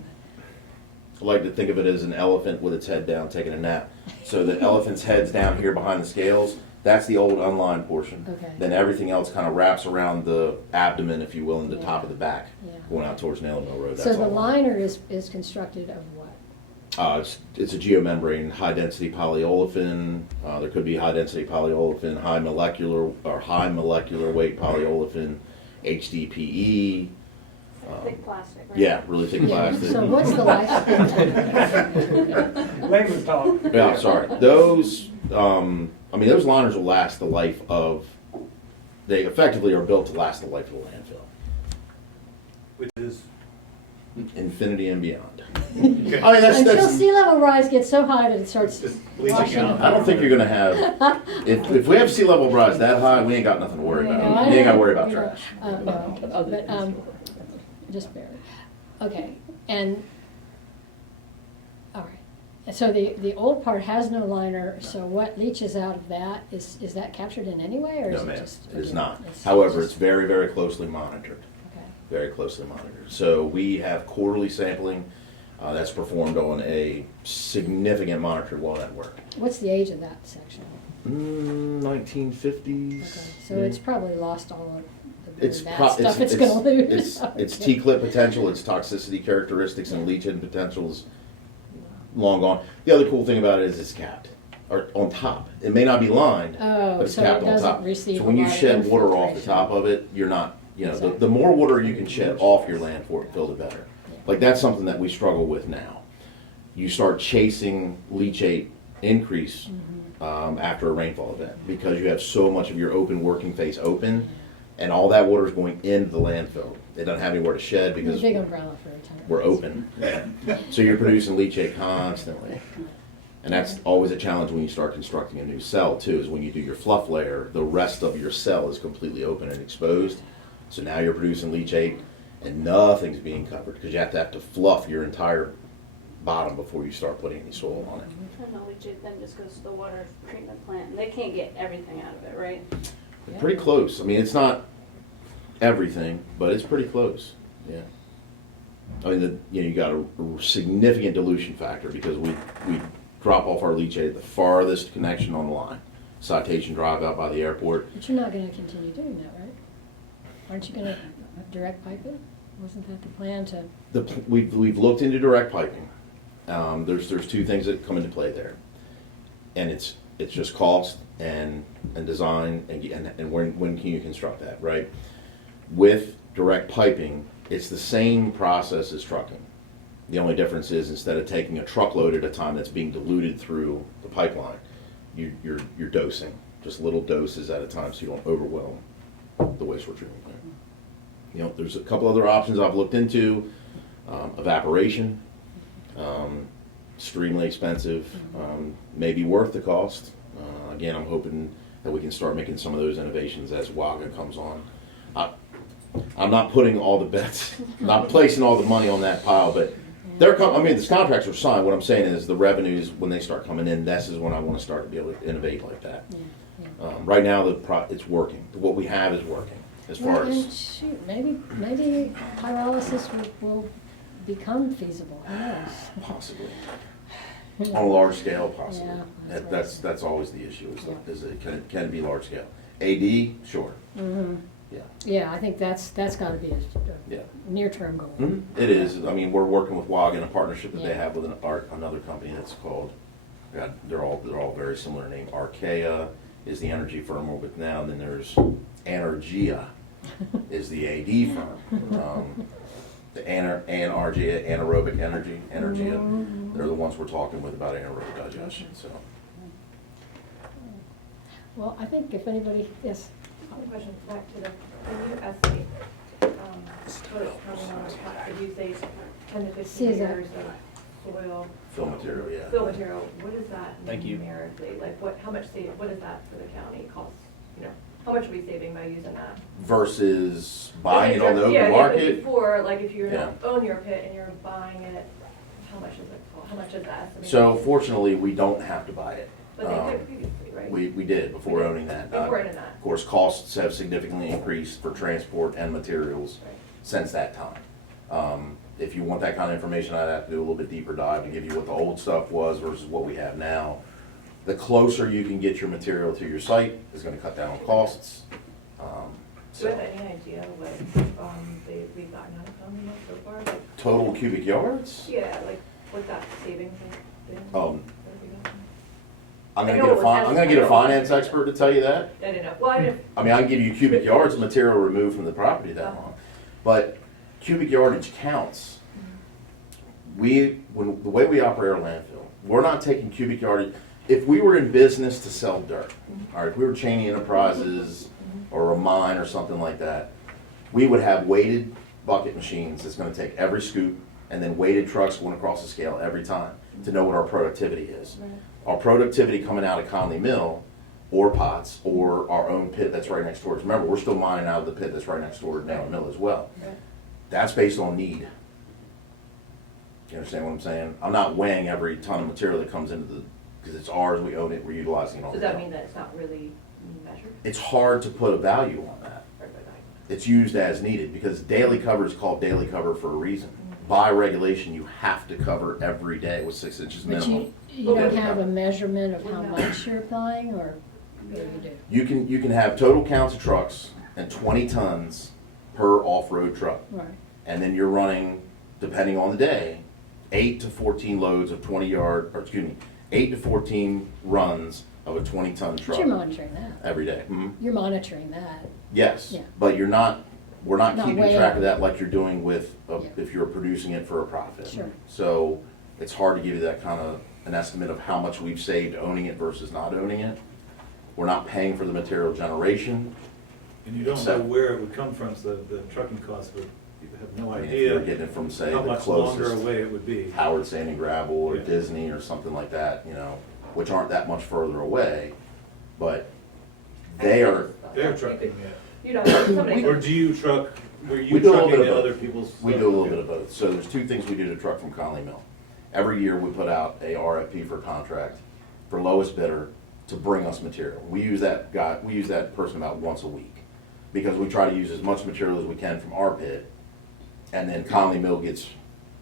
I like to think of it as an elephant with its head down taking a nap. So the elephant's head's down here behind the scales. That's the old unlined portion. Okay. Then everything else kind of wraps around the abdomen, if you will, and the Yeah. top of the back, Yeah. going out towards Nail Mill Road. but- That's So the all. liner is constructed of what? It's a geomembrane, high density polyolefin. There could be high density polyolefin, high molecular weight polyolefin, HDPE. Thick plastic, right? Yeah, really thick Yeah, plastic. so what's the lifespan? Layman's talk. Yeah, sorry. Those, those liners will last the life of, they effectively are built to last the life of the landfill. Which is, Infinity and beyond. I mean, that's, Until sea level rise gets so high that it starts Just bleaching washing out. I don't think you're gonna have, if we have sea level rise that high, we ain't got nothing to worry No, about. I We ain't gotta know, worry about you know, trash. No, but, just barely. Okay, and, all right. And so the old part has no liner, so what leaches out of that, is that captured in any way, or is No, it ma'am, just? it is okay, not. it's However, just- it's very, very closely monitored. Okay, Very closely monitored. So we have quarterly sampling that's performed on a significant monitored well network. what's the age of that section? 1950s. Okay, so it's probably lost all of the It's really pro- bad stuff it's gonna lose. It's T-clip potential, its toxicity characteristics and leaching potentials long gone. The other cool thing about it is it's capped, or on top. It may not be lined, Oh, but it's so it capped on doesn't top. receive So a when you lot of shed water off the infiltration. top of it, you're not, Exactly. the more water you can shed off your landfill, the better. Like, that's something that we struggle with now. You start chasing leachate increase after a rainfall event because you have so much of your open working face open, and all that water is going into the landfill. It doesn't have anywhere to shed It's a because big umbrella for retirement. we're open. So you're producing leachate constantly. And that's always a challenge when you start constructing a new cell too, is when you do your fluff layer, the rest of your cell is completely open and exposed. So now you're producing leachate and nothing's being covered because you have to fluff your entire bottom before you start putting any soil on it. And the leachate then just goes to the water treatment plant, and they can't get everything out of it, right? Pretty close. I mean, it's not everything, but it's pretty close. Yeah. I mean, you got a significant dilution factor because we drop off our leachate at the farthest connection on the line. Citation Drive out by the airport. But you're not gonna continue doing that, right? Aren't you gonna direct pipe it? Wasn't that the plan to? We've looked into direct piping. There's two things that come into play there. And it's just cost and design and when can you construct that, right? With direct piping, it's the same process as trucking. The only difference is instead of taking a truckload at a time that's being diluted through the pipeline, you're dosing, just little doses at a time so you don't overwhelm the wastewater treatment plant. You know, there's a couple other options I've looked into. Evaporation, extremely expensive, may be worth the cost. Again, I'm hoping that we can start making some of those innovations as WAGA comes on. I'm not putting all the bets, not placing all the money on that pile, but these contracts are signed. What I'm saying is the revenues, when they start coming in, this is when I want to start to be able to innovate like that. Yeah. Right now, it's working. What we have is working as far Well, and as, shoot, maybe pyrolysis will become feasible, who knows? possibly. On a large scale, possibly. Yeah, That's always the issue, Yeah. is it can it be large scale? AD, sure, Mm-hmm. yeah. Yeah, I think that's gotta be Yeah. a near-term goal. It is. I mean, we're working with WAG in a partnership that they Yeah. have with another company that's called, God, they're all very similar name. Archaea is the energy firm we're with now, and then there's Energia is the AD firm. The Energia, anaerobic energy, Energia, they're the ones we're talking with about anaerobic digestion, so. Well, I think if anybody, yes, One question back to the new estimate, what it's coming on, did you say 10 to 15 Caesar. years of soil? Fill material, yeah. Fill material, what does that Thank you. numerically, like how much what is that for the county cost? You know, how much are we saving by using that? Versus buying it on the Yeah, open yeah, market. before, like if you're Yeah. not own your pit and you're buying it, how much is it, how much is that estimate? So fortunately, we don't have to buy it. But they did previously, right? We did before owning that. Before owning that. Of course, costs have significantly increased for transport and materials Right. since that time. If you want that kind of information, I'd have to do a little bit deeper dive to give you what the old stuff was versus what we have now. The closer you can get your material to your site is gonna cut down on costs. Do you So, have any idea what we've gotten out of Conley so far? Like, total cubic yards? yeah, like what that savings has been? Um, What have we gotten? I'm I gonna know get it was I'm gonna get a estimate. finance expert to tell you that. I didn't know, well, I didn't, I mean, I can give you cubic yards of material removed from the property that long, but cubic yardage counts. The way we operate our landfill, we're not taking cubic yardage. If we were in business to sell dirt, all right, if we were Cheney Enterprises or a mine or something like that, we would have weighted bucket machines that's gonna take every scoop and then weighted trucks going across the scale every time to know what our productivity is. Our productivity coming out of Conley Mill or Potts or our own pit that's right next door. Remember, we're still mining out of the pit that's right next door down the mill as well. Right. That's based on need. You understand what I'm saying? I'm not weighing every ton of material that comes into because it's ours, we own it, we're utilizing it all does the that time. mean that it's not really measured? It's hard to put a value on that. It's used as needed because daily cover is called daily cover for a reason. By regulation, you have to cover every day with 6 inches but minimum. you don't have a measurement of how much you're applying, or what do you do? You can have total counts of trucks and 20 tons per off-road truck. Right, And then you're running, depending on the day, 8 to 14 loads of 8 to 14 runs of a 20-ton but truck you're monitoring that, every day. Mhm. you're monitoring that, Yes, Yeah. but we're not Not keeping way track out. of that like you're doing with, Yeah. if you're producing it for a profit. Sure. So it's hard to give you that kind of an estimate of how much we've saved owning it versus not owning it. We're not paying for the material generation. And you don't know Except- where it would come from, so the trucking costs would, you have no I mean, if you're idea getting it from, say, how the much longer closest away it would be. Howard Sand and Gravel or Yeah. Disney or something like that, which aren't that much further away, but they are, They're trucking it. You know, somebody. Or do you truck, were We you do a little trucking bit of to both. other people's? we do a little bit of both. So there's two things we do to truck from Conley Mill. Every year, we put out a RFP for a contract for lowest bidder to bring us material. We use that person about once a week because we try to use as much material as we can from our pit. And then Conley Mill gets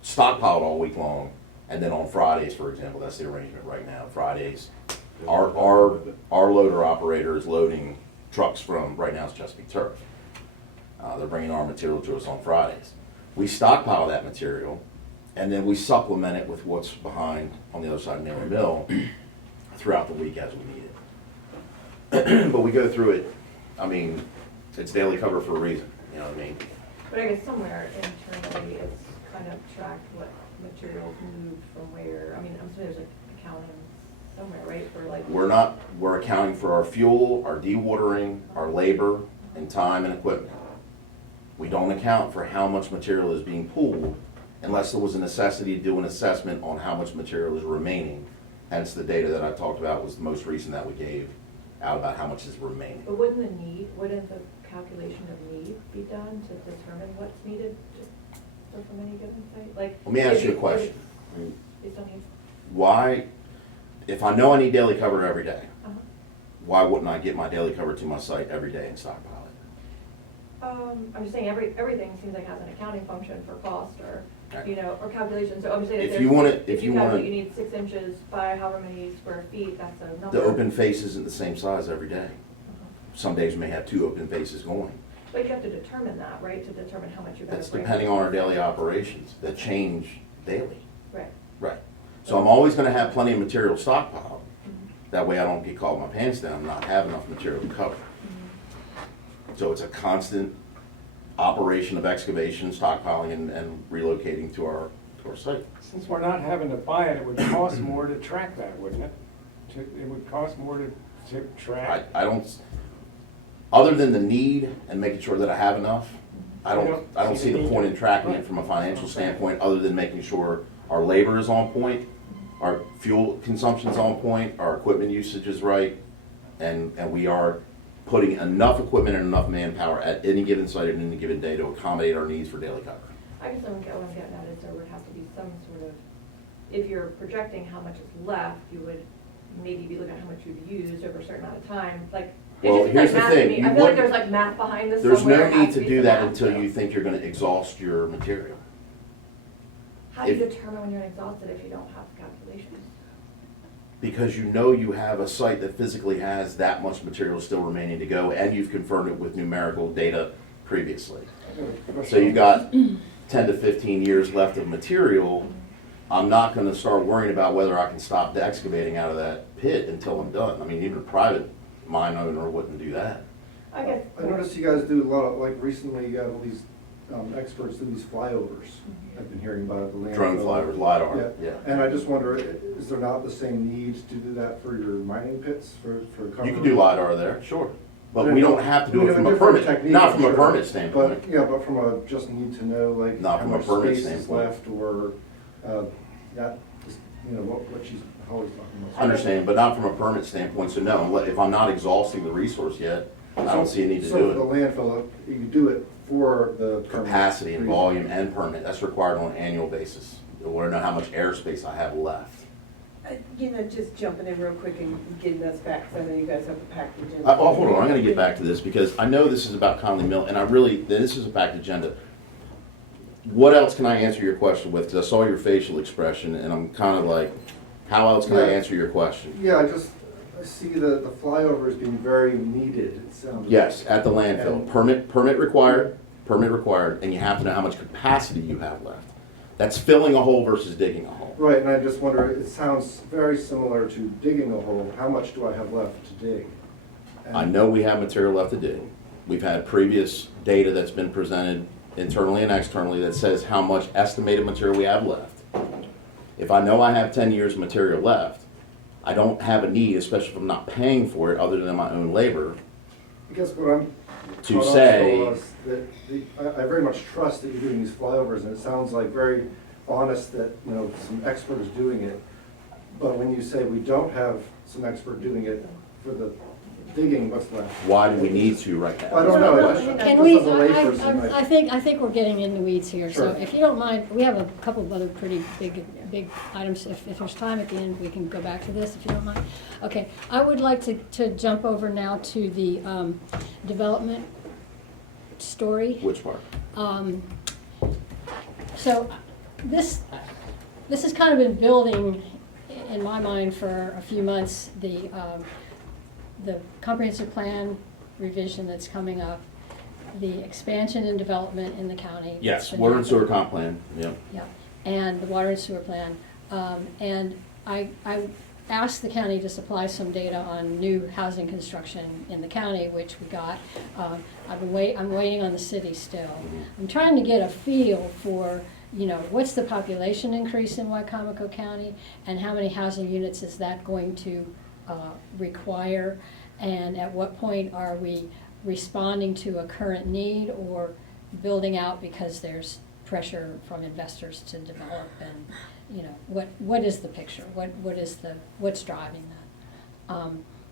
stockpiled all week long. And then on Fridays, for example, that's the arrangement right now. Fridays, our loader operator is loading trucks from, right now it's Chesapeake Turf. They're bringing our material to us on Fridays. We stockpile that material, and then we supplement it with what's behind on the other side of Naylor Mill throughout the week as we need it. But we go through it, I mean, it's daily cover for a reason, you know what I mean? But I guess somewhere internally, it's kind of tracked what materials moved from where, I mean, I'm assuming there's like accounting somewhere, right, for like. We're accounting for our fuel, our dewatering, our labor, and time and equipment. We don't account for how much material is being pulled unless there was a necessity to do an assessment on how much material is remaining. Hence, the data that I talked about was the most recent that we gave out about how much is remaining. But wouldn't the calculation of need be done to determine what's needed from any given site? Like. Let me ask you a is it- question. Based on need? Why, if I know I need daily cover every day, Uh-huh. why wouldn't I get my daily cover to my site every day and stockpile it? I'm just saying, everything seems like has an accounting function for cost or, Okay. you know, or calculation, so I'm saying If if you there's, wanna- if if you you wanna- calculate you need 6 inches by however many square feet, that's a number. The open face isn't the same size every day. Uh-huh. Some days we may have 2 open faces going. But you have to determine that, right, to determine how much you're gonna That's bring. depending on our daily operations that change daily. Right. Right. So I'm always gonna have plenty of material stockpiled. Mhm. That way I don't get caught with my pants down and not have enough material to cover. Mm-hmm. So it's a constant operation of excavation, stockpiling, and relocating to our site. Since we're not having to buy it, it would cost more to track that, wouldn't it? It would cost more to track. I don't, other than the need and making sure that I have enough, I don't see the point in tracking it from a financial standpoint, other than making sure our labor is on point, our fuel consumption's on point, our equipment usage is right, and we are putting enough equipment and enough manpower at any given site at any given day to accommodate our needs for daily cover. I guess what I'm getting at is there would have to be some sort of, if you're projecting how much is left, you would maybe be looking at how much you've used over a certain amount of time, like. it Well, just seems here's like the math to thing, me. you I feel like wouldn't- there's like math behind this There's somewhere. no It has need to to be do some that math, until so. you think you're gonna exhaust your material. How do you if- determine when you're exhausted if you don't have calculations? Because you know you have a site that physically has that much material still remaining to go, and you've confirmed it with numerical data previously. So you got 10 to 15 years left of material. I'm not gonna start worrying about whether I can stop the excavating out of that pit until I'm done. I mean, even a private mine owner wouldn't do that. I guess. I noticed you guys do a lot of, like recently, you got all these experts do these flyovers. I've been hearing about it, the landfill. Drone flyers, LiDAR, yeah. And I just wonder, is there not the same need to do that for your mining pits, for cover? You can do LiDAR there, sure. But we don't have to do it from a permit, not from a permit standpoint. But, yeah, but from a, just need to know, like, Not how from a much permit space is standpoint. left, or, that, you know, what she's always talking about. Understand, but not from a permit standpoint, so no, if I'm not exhausting the resource yet, I don't see a need to So do the it. landfill, you do it for the. permit. Capacity and volume and permit, that's required on an annual basis. I wanna know how much airspace I have left. You know, just jumping in real quick and getting us back, 'cause I know you guys have a packed agenda. Oh, hold on, I'm gonna get back to this, because I know this is about Conley Mill, and this is a packed agenda. What else can I answer your question with? Because I saw your facial expression, and I'm kind of like, how else can I Yeah. answer your question? Yeah, I see the flyover as being very needed, it sounds. Yes, at the landfill, And- permit required, and you have to know how much capacity you have left. That's filling a hole versus digging a hole. Right, and I just wonder, it sounds very similar to digging a hole, how much do I have left to dig? And- I know we have material left to dig. We've had previous data that's been presented internally and externally that says how much estimated material we have left. If I know I have 10 years of material left, I don't have a need, especially if I'm not paying for it other than my own labor, I guess what I'm. to caught up say, was that I very much trust that you're doing these flyovers, and it sounds like very honest that, you know, some expert is doing it. But when you say we don't have some expert doing it for the digging, what's left? why do we need to right now? I don't know. Well, Just Can we, as a layperson, I think we're getting in the weeds here, so Sure. if you don't mind, we have a couple of other pretty big items. If there's time at the end, we can go back to this, if you don't mind. Okay, I would like to jump over now to the development story. Which part? So this has kind of been building in my mind, for a few months, the comprehensive plan revision that's coming up, the expansion and development in the county. Yes, that's been water and sewer happening. comp plan, yeah. Yeah, and the water and sewer plan. And I asked the county to supply some data on new housing construction in the county, which we got. I'm waiting on the city still. I'm trying to get a feel for, what's the population increase in Wicomico County, and how many housing units is that going to require, and at what point are we responding to a current need or building out because there's pressure from investors to develop, and what is the picture? What's driving that?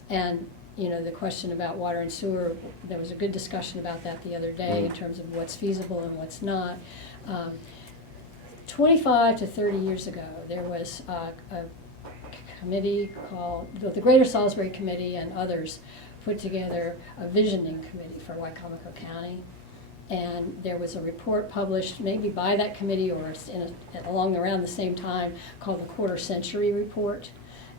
And the question about water and sewer, there was a good discussion about that the other day in terms of what's feasible and what's not. 25 to 30 years ago, there was a committee called the Greater Salisbury Committee, and others put together a visioning committee for Wicomico County. And there was a report published maybe by that committee or around the same time called the Quarter Century Report.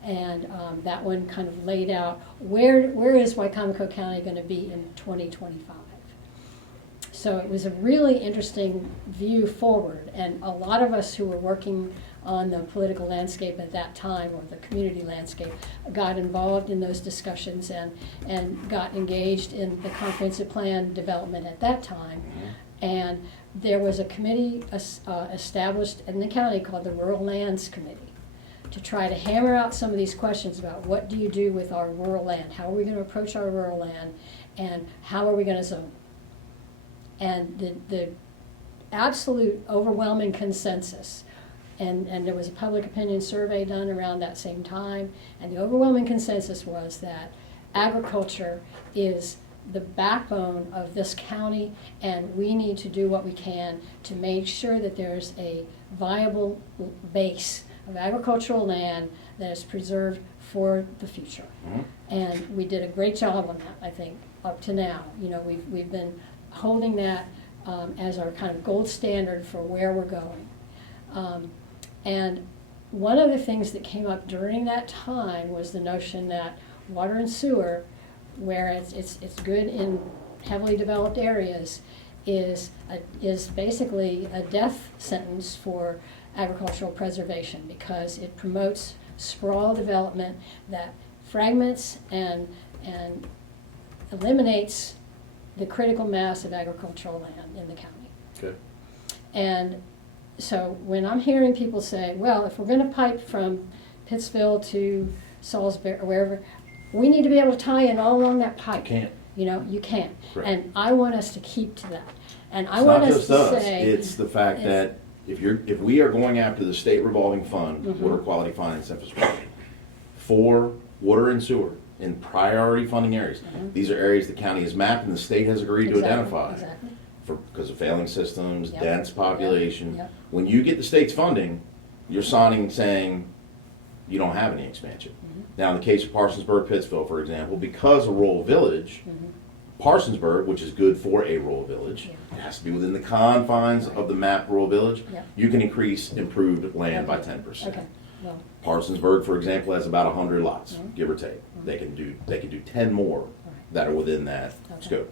And that one kind of laid out where is Wicomico County going to be in 2025. So it was a really interesting view forward, and a lot of us who were working on the political landscape at that time, or the community landscape, got involved in those discussions and got engaged in the comprehensive plan development at that time. And there was a committee established in the county called the Rural Lands Committee to try to hammer out some of these questions about what do you do with our rural land, how are we going to approach our rural land, and how are we going to zone. And the absolute overwhelming consensus, and there was a public opinion survey done around that same time, and the overwhelming consensus was that agriculture is the backbone of this county, and we need to do what we can to make sure that there's a viable base of agricultural land that is preserved for the future. And we did a great job on that, I think, up to now. We've been holding that as our kind of gold standard for where we're going. And one of the things that came up during that time was the notion that water and sewer, where it's good in heavily developed areas, is basically a death sentence for agricultural preservation, because it promotes sprawl development that fragments and eliminates the critical mass of agricultural land in the county. Okay. And so when I'm hearing people say, well, if we're going to pipe from Pittsville to Salisbury or wherever, we need to be able to tie in all along that pipe. You can't. You can't. Correct. And I want us to keep to that. And I It's want not us just to us, say, it's the fact that if we are going after the state revolving fund, water quality finance infrastructure, for water and sewer in priority funding areas, these are areas the county has mapped and the state has agreed to identify. Exactly. Because of failing systems, Yep. dense population. Yep. When you get the state's funding, you're signing saying you don't have any expansion. Now, in the case of Parsonsburg, Pittsville, for example, because a rural village, Parsonsburg, which is good for a rural village, it has to be within the confines of the mapped rural village, Yep. you can increase improved land by 10%. Okay. Well, Parsonsburg, for example, has about 100 lots, give or take. They can do 10 more that are within that Okay. scope.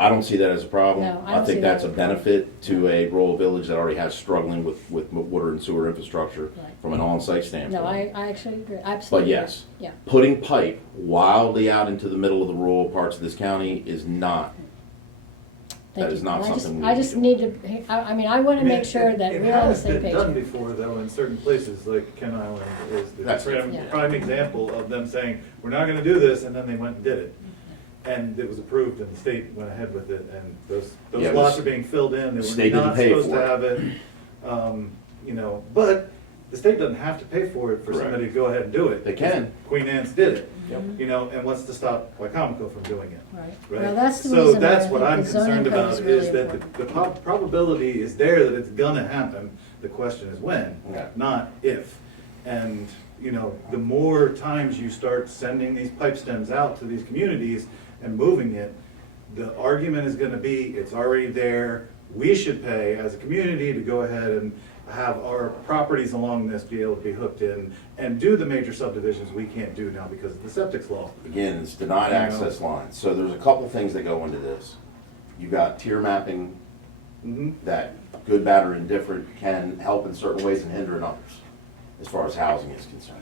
I don't see that as a problem. No, I don't see think that that's a as a problem. benefit to a rural village that already has struggling with water and sewer infrastructure Right. from an on-site standpoint. no, I actually agree. But Absolutely. yes, Yeah. putting pipe wildly out into the middle of the rural parts of this county is not, Thank that is you. not And something we I need just to do. need to, I want to make sure that we're on the same It page. has been done here. before, though, in certain places, like Ken Island is the That's prime, different. prime example of them saying, we're not gonna do this, and then they went and did it. And it was approved, and the state went ahead with it, and those Yeah, lots the are being filled in, they state were didn't not pay supposed for to it. have it. But the state doesn't have to pay for it for Correct. somebody to go ahead and do it. They can. Queen Anne's did it, Yep. and what's to stop Wycomico from doing it? Right. Right? Well, that's the So reason why I that's what think I'm the zoning concerned code about, is really is that important. the probability is there that it's gonna happen. The question is when, Okay. not if. And, the more times you start sending these pipe stems out to these communities and moving it, the argument is gonna be, it's already there, we should pay as a community to go ahead have our properties along this be able to be hooked in and do the major subdivisions we can't do now because of the septic law. Again, it's denied You know. access lines. So there's a couple things that go into this. You got tier mapping Mhm. that good, bad, or indifferent can help in certain ways and hinder in others, as far as housing is concerned.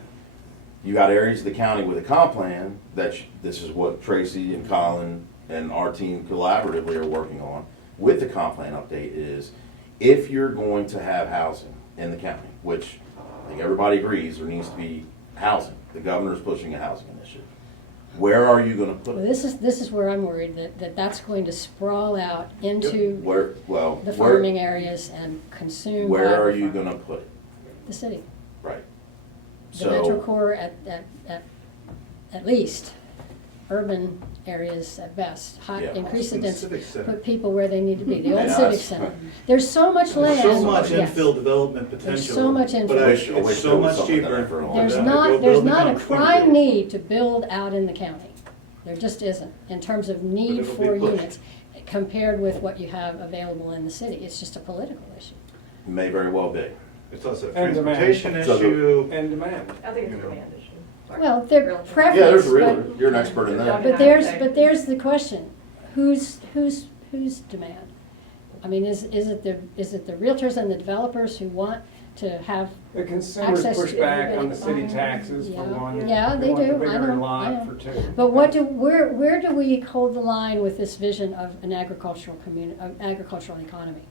You got areas of the county with a comp plan that, this is what Tracy and Colin and our team collaboratively are working on with the comp plan update is, if you're going to have housing in the county, which I think everybody agrees there needs to be housing, the governor's pushing a housing initiative, where are you gonna put Well, it? this is where I'm worried, that's going to sprawl out into Where, well, the where, farming areas and consume. where by are the you farm. gonna put it? The city. Right. The metro So, core at least, urban areas at best. Yeah. Increase the Austin density, Civic Center. put people where they need to be, the old Yeah, civic that's- center. There's so much land. So much yes. infill development potential. so much But infill. I wish it's there so was much something cheaper. there for a long There's time. to go not, there's build the not a County prime Fair. need to build out in the county. There just isn't, in terms of need it'll be for pushed. units, compared with what you have available in the city. It's just a political issue. may very well be. It's also a And demand. transportation So the- issue. And demand. I think it's You a know. demand issue. Sorry. Well, their Real- preference. Yeah, there's a but- realtor, you're an expert in that. But there's the question, whose demand? I mean, is it the realtors and the developers who want to have, The consumers Access push to back on the everybody. city taxes for Yeah. one. Yeah, they want the do. I bigger know, lot I know. for two. but where do we hold the line with this vision of an agricultural agricultural economy?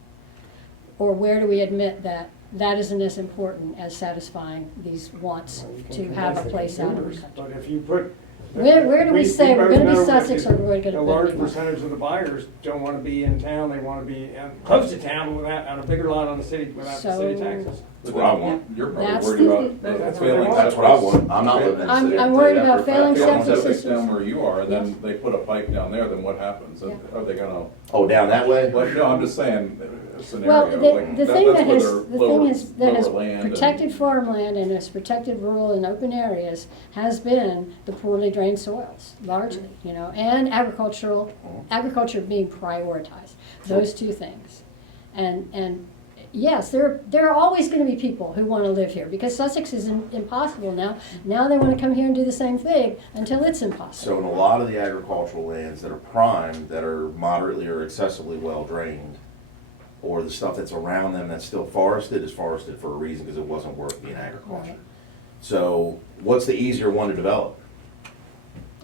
Or where do we admit that that isn't as important as satisfying these wants Well, you can to have a convince the place out in the consumers, country? But if you put. Where do we say we're both gonna be know that Sussex or we're gonna A be large Baltimore? percentage of the buyers don't wanna be in town, they wanna be close to town without, on a bigger lot on the city, without the city So- taxes. That's what I want. You're probably That's worried the- about That's what failing. they want. That's what I want. I'm not living in the I'm- city. I I'm can tell you worried that about for a fact. failing If you don't septic septic systems. down where you are, Yes. then they put a pipe down there, then what happens? Yeah. Are they gonna, Oh, down that way? like, no, I'm just saying, a Well, scenario, the like, thing that's that where has, they're the lower, thing has, that has lower land and- protected farmland and has protected rural and open areas has been the poorly drained soils, largely, you know, and agriculture being prioritized, those two things. And yes, there are always gonna be people who wanna live here, because Sussex is impossible now. Now they wanna come here and do the same thing until it's impossible. So in a lot of the agricultural lands that are prime, that are moderately or excessively well drained, or the stuff that's around them that's still forested is forested for a reason, because it wasn't worth being agriculture. Right. So what's the easier one to develop?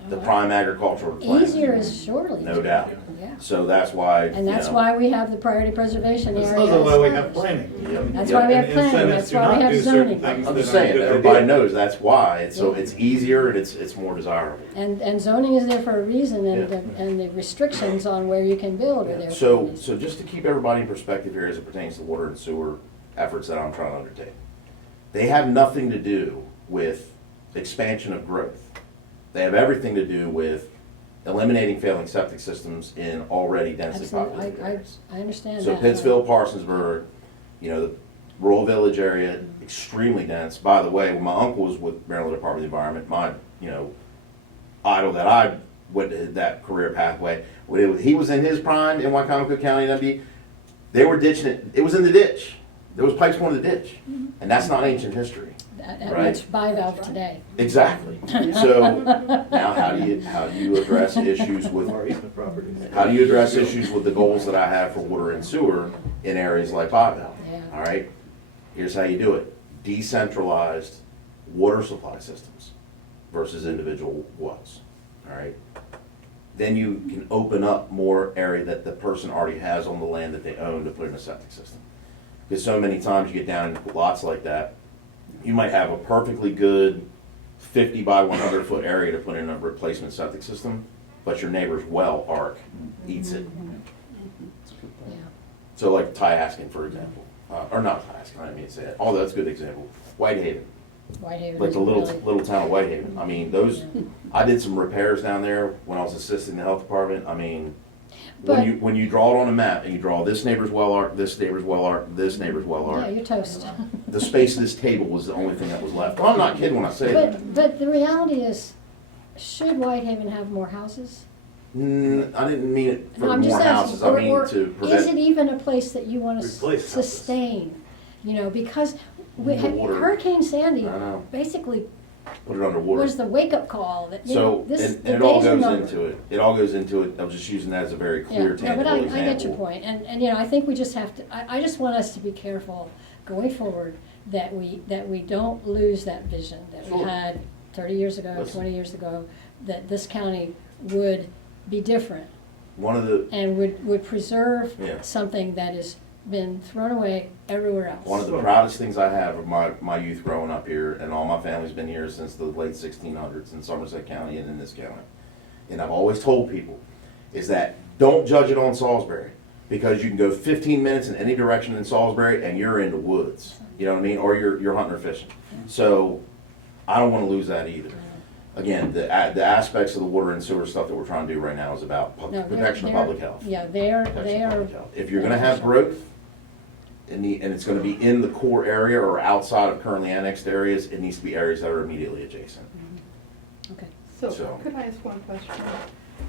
The prime agricultural land. Easier is surely. No doubt. Yeah. So that's why, And you that's know, we have the priority preservation That's area. also why we have established. planning. That's Yep. why we have And planning, incentives that's to why we not have do certain zoning. things I'm that just aren't saying, a good everybody idea. knows that's why, Yeah. it's easier and it's more desirable. And zoning is there for a reason, and, Yeah. and the restrictions on where you can build are there for a So, reason. so just to keep everybody in perspective here as it pertains to water and sewer efforts that I'm trying to undertake. They have nothing to do with expansion of growth. They have everything to do with eliminating failing septic systems in already densely Absolutely, populated areas. I understand that. So Pittsfield, Parsonsburg, you know, the rural village area, extremely dense. By the way, when my uncle was with Maryland Department of the Environment, my, you know, idol that I went to that career pathway, he was in his prime in Wycomico County, NMD, they were ditching it. It was in the ditch. There was pipes going to the ditch. And that's not ancient history. And right. that's bivalve today. Exactly. So now how do you address issues with Our easement properties. how do you address issues with the goals that I have for water and sewer in areas like Bonneville? Yeah. All right, here's how you do it. Decentralized water supply systems versus individual wells. All right. Then you can open up more area that the person already has on the land that they own to put in a septic system. Because so many times you get down into lots like that, you might have a perfectly good 50 by 100 foot area to put in a replacement septic system, but your neighbor's well arc eats it. Yeah. So like Tyaskin, for example, or not Tyaskin, I didn't mean to say that, although that's a good example. Whitehaven, Whitehaven like is the little really, town of Whitehaven. I mean, those, I did some repairs down there when I was assisting the health department. I mean, But- when you draw it on a map and you draw this neighbor's well arc, this neighbor's well arc, this neighbor's well yeah, arc, you're toast. the space of this table was the only thing that was left. I'm not kidding when I say that. But the reality is, should Whitehaven have more houses? I didn't mean it for No, I'm just more asking, houses. I mean to Is it prevent. even a place that you want to Replace houses. sustain? you know, because we had Underwater. Hurricane Sandy I know. basically Put it underwater. was the wake-up call that, you So, know, this, and the it all days are goes numbered. into it. It all goes into it. I'm just using that as a very clear, Yeah, no, tangible but example. I get your point, and, you know, I think we just have to, I just want us to be careful going forward that we don't lose that vision that we Sure. had 30 years ago, Listen. 20 years ago, that this county would be different One of the and would preserve Yeah. something that has been thrown away everywhere else. One of the proudest things I have of my youth growing up here, and all my family's been here since the late 1600s in Somerset County and in this county. And I've always told people, is that don't judge it on Salisbury, because you can go 15 minutes in any direction in Salisbury and you're in the woods. You know what I mean? Or you're hunting or fishing. So I don't want to lose that either. Again, the aspects of the water and sewer stuff that we're trying to do right now is about No, they're- protection of they're- public health. Yeah, Protection they of are, public health. If you're gonna have growth, and it's gonna be in the core area or outside of currently annexed areas, it needs to be areas that are immediately adjacent. okay. So- So, could I ask one question?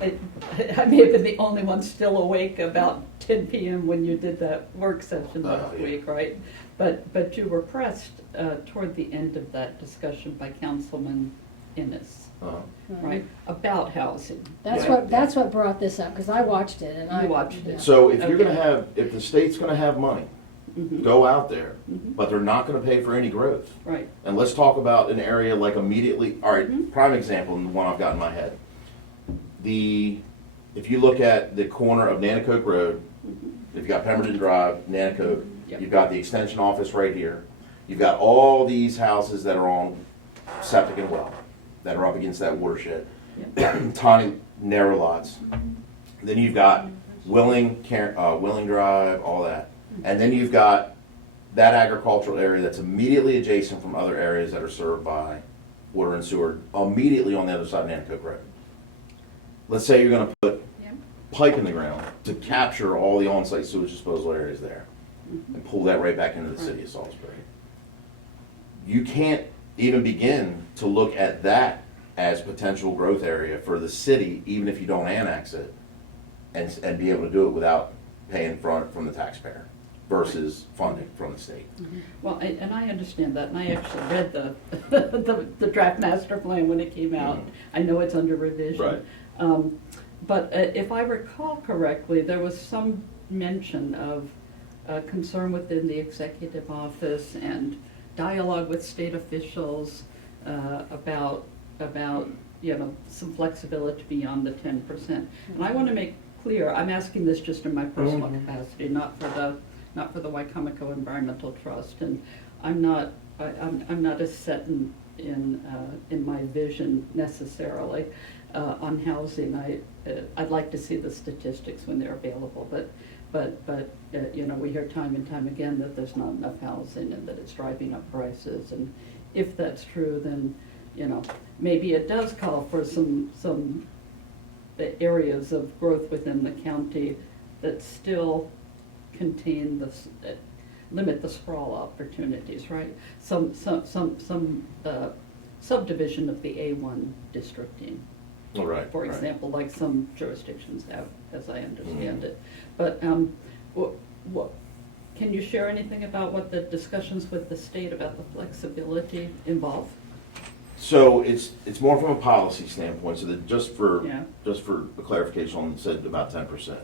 I may have been the only one still awake about 10 PM when you did that work session last yeah. week, right? But you were pressed toward the end of that discussion by Councilman Innes, Uh-huh. right? About housing. That's Yeah. that's what brought this up, because I watched it and I. You watched it. yeah. So if you're gonna Okay. have, if the state's gonna have money, Mhm. go out there, Mhm. but they're not gonna pay for any growth. Right. And let's talk about an area like immediately, all right, Mhm. prime example, and the one I've got in my head. If you look at the corner of Nanacoke Road, if you've got Pemberton Drive, Nanacoke, Yep. you've got the extension office right here. You've got all these houses that are on septic and well, that are up against that watershed. Tiny, narrow lots. Then you've got Willing Drive, all that. And then you've got that agricultural area that's immediately adjacent from other areas that are served by water and sewer, immediately on the other side of Nanacoke Road. Let's say you're gonna put pipe in the ground to capture all the on-site sewage disposal areas there and pull that right back into the city of Salisbury. You can't even begin to look at that as potential growth area for the city, even if you don't annex it, and be able to do it without paying from the taxpayer versus funding from the state. Well, and I understand that, and I actually read the draft master plan when it came out. I know it's under revision. Right. But if I recall correctly, there was some mention of concern within the executive office and dialogue with state officials about some flexibility beyond the 10%. And I want to make clear, I'm asking this just in my personal capacity, not for the Wycomico Environmental Trust, and I'm not as set in my vision necessarily on housing. I'd like to see the statistics when they're available, but we hear time and time again that there's not enough housing and that it's driving up prices, and if that's true, then maybe it does call for some areas of growth within the county that still contain limit the sprawl opportunities, right? Some subdivision of the A1 districting, All right. for right. example, like some jurisdictions have, as I understand it. But can you share anything about what the discussions with the state about the flexibility involve? So it's more from a policy standpoint, so that just for Yeah. a clarification on said about 10%.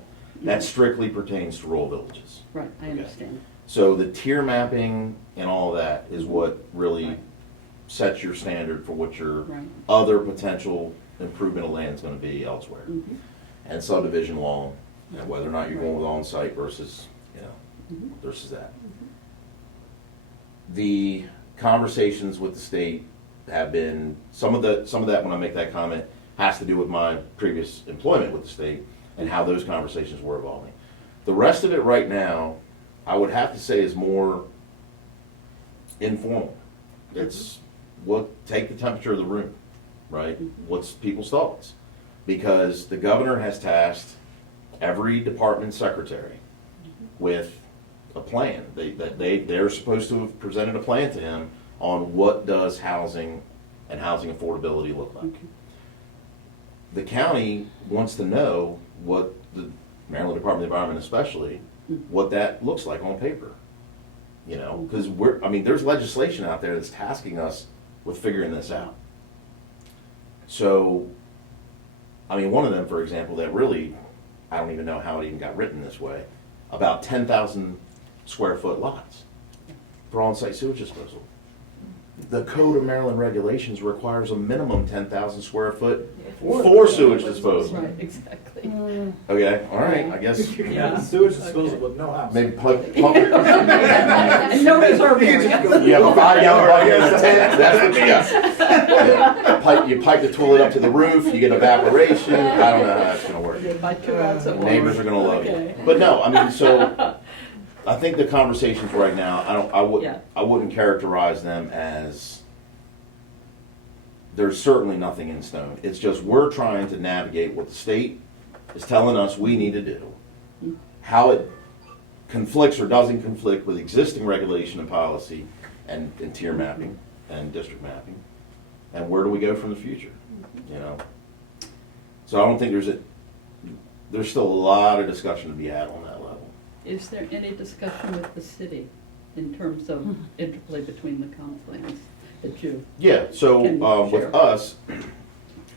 That strictly pertains to rural villages. Right, I Okay. understand. So the tier mapping and all that is what really Right. sets your standard for what your Right. other potential improvement of land is gonna be elsewhere. Mhm. And subdivision law, and whether or not you're going with on-site versus, Mhm. versus that. The conversations with the state have been, some of that, when I make that comment, has to do with my previous employment with the state and how those conversations were evolving. The rest of it right now, I would have to say is more informal. It's take the temperature of the room, right? What's people's thoughts? Because the governor has tasked every department secretary with a plan. They're supposed to have presented a plan to him on what does housing and housing affordability look like. The county wants to know what the Maryland Department of the Environment especially, what that looks like on paper. you know, because there's legislation out there that's tasking us with figuring this out. So, one of them, for example, that really, I don't even know how it even got written this way, about 10,000 square foot lots for on-site sewage disposal. The Code of Maryland regulations requires a minimum 10,000 square foot for sewage disposal. Right, exactly. Okay, all right, I guess You can have sewage disposal with no house. maybe And no reserve area. you have a 5-gallon bucket and a tent, that's what you got. Yeah. You pipe the toilet up to the roof, you get evaporation, I don't know how that's gonna work. By 2 ounces of water. Neighbors are gonna love you. Okay. But no, so I think the conversations right now, Yeah. I wouldn't characterize them as, there's certainly nothing in stone. It's just we're trying to navigate what the state is telling us we need to do. How it conflicts or doesn't conflict with existing regulation and policy and tier mapping and district mapping. And where do we go from the future, you know? So I don't think there's still a lot of discussion to be had on that level. Is there any discussion with the city in terms of interplay between the comp plans that you? Yeah, so Can with share. us,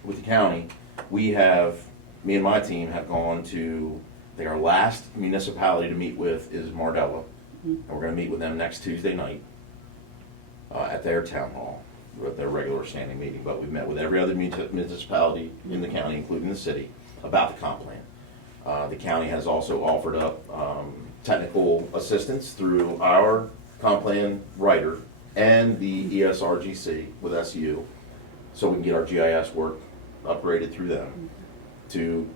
with the county, me and my team have gone to, I think our last municipality to meet with is Mardella. And we're gonna meet with them next Tuesday night at their town hall, at their regular standing meeting. But we've met with every other municipality in the county, including the city, about the comp plan. The county has also offered up technical assistance through our comp plan writer and the ESRGC with SU, so we can get our GIS work upgraded through them to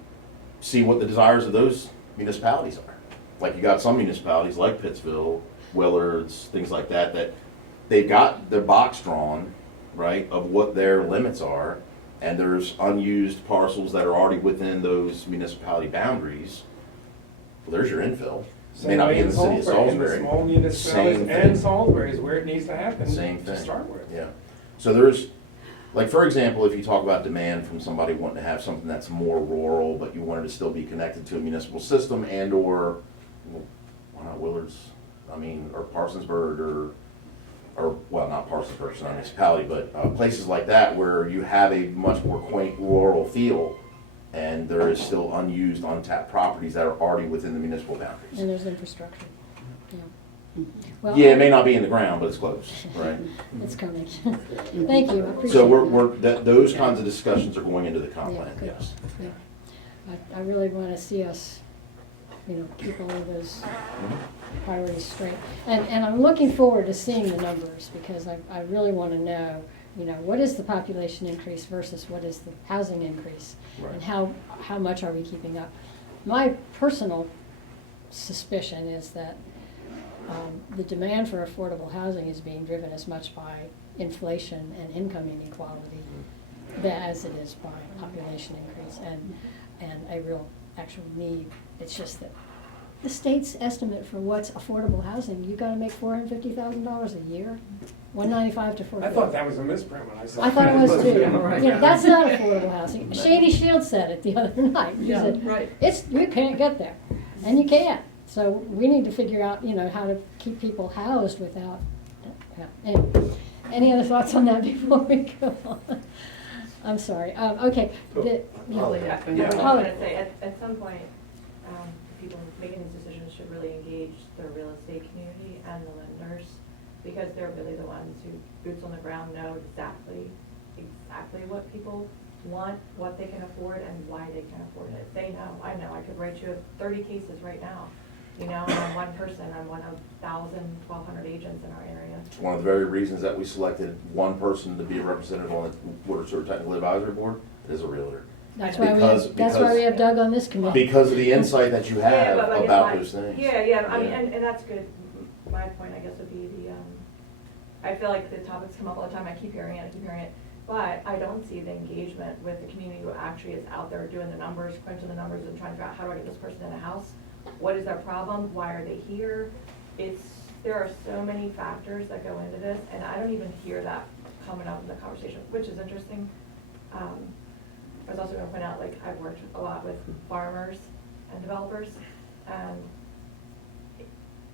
see what the desires of those municipalities are. Like you got some municipalities like Pittsville, Willards, things like that, that they've got their box drawn, right, of what their limits are, and there's unused parcels that are already within those municipality boundaries. Well, there's your infill. May not be in the city of Salisbury. Small municipalities Same and thing. Salisbury is where it needs to happen. Same To thing. start with. Yeah. So there's, like, for example, if you talk about demand from somebody wanting to have something that's more rural, but you wanted to still be connected to a municipal system and/or, well, why not Willards? Or Parsonsburg or well, not Parsonsburg, it's not a municipality, but places like that where you have a much more quaint rural feel and there is still unused, untapped properties that are already within the municipal boundaries. And there's infrastructure, yeah. Well, Yeah, it may not be in the ground, but it's close, right? It's coming. Thank you, I appreciate So that. those kinds of discussions are going into the comp Yeah, plan, good. yes. Yeah. I really want to see us, keep all of those priorities straight. And I'm looking forward to seeing the numbers, because I really want to know, what is the population increase versus what is the housing increase? Right. And how much are we keeping up? My personal suspicion is that the demand for affordable housing is being driven as much by inflation and income inequality as it is by population increase and a real actual need. It's just that the state's estimate for what's affordable housing, you gotta make $450,000 a year, $195 to $450. I thought that was a misprint when I saw it. I thought it was too. Yeah, right. That's not affordable housing. Shady Shield said it the other night. She Yeah, said, right. you can't get there, and you can't. So we need to figure out, how to keep people housed without. Anyway, any other thoughts on that before we go on? I'm sorry. Okay. Holly, I was Holly. gonna say, at some point, people making these decisions should really engage the real estate community and the lenders, because they're really the ones who, boots on the ground, know exactly what people want, what they can afford, and why they can afford it. They know, I know, I could write you 30 cases right now. I'm one person, I'm one of 1,000, 1,200 agents in our area. It's one of the very reasons that we selected one person to be a representative on the Water Sewer Technical Advisory Board is a realtor. That's why Because- we have Doug on this committee. Because of the insight that you have but I guess about those things. Yeah, I mean, Yeah. and that's good. My point, I guess, would be I feel like the topics come up all the time, I keep hearing it, but I don't see the engagement with the community who actually is out there doing the numbers, crunching the numbers and trying to figure out, how do I get this person in a house? What is their problem? Why are they here? There are so many factors that go into this, and I don't even hear that coming up in the conversation, which is interesting. I was also gonna point out, I've worked a lot with farmers and developers, and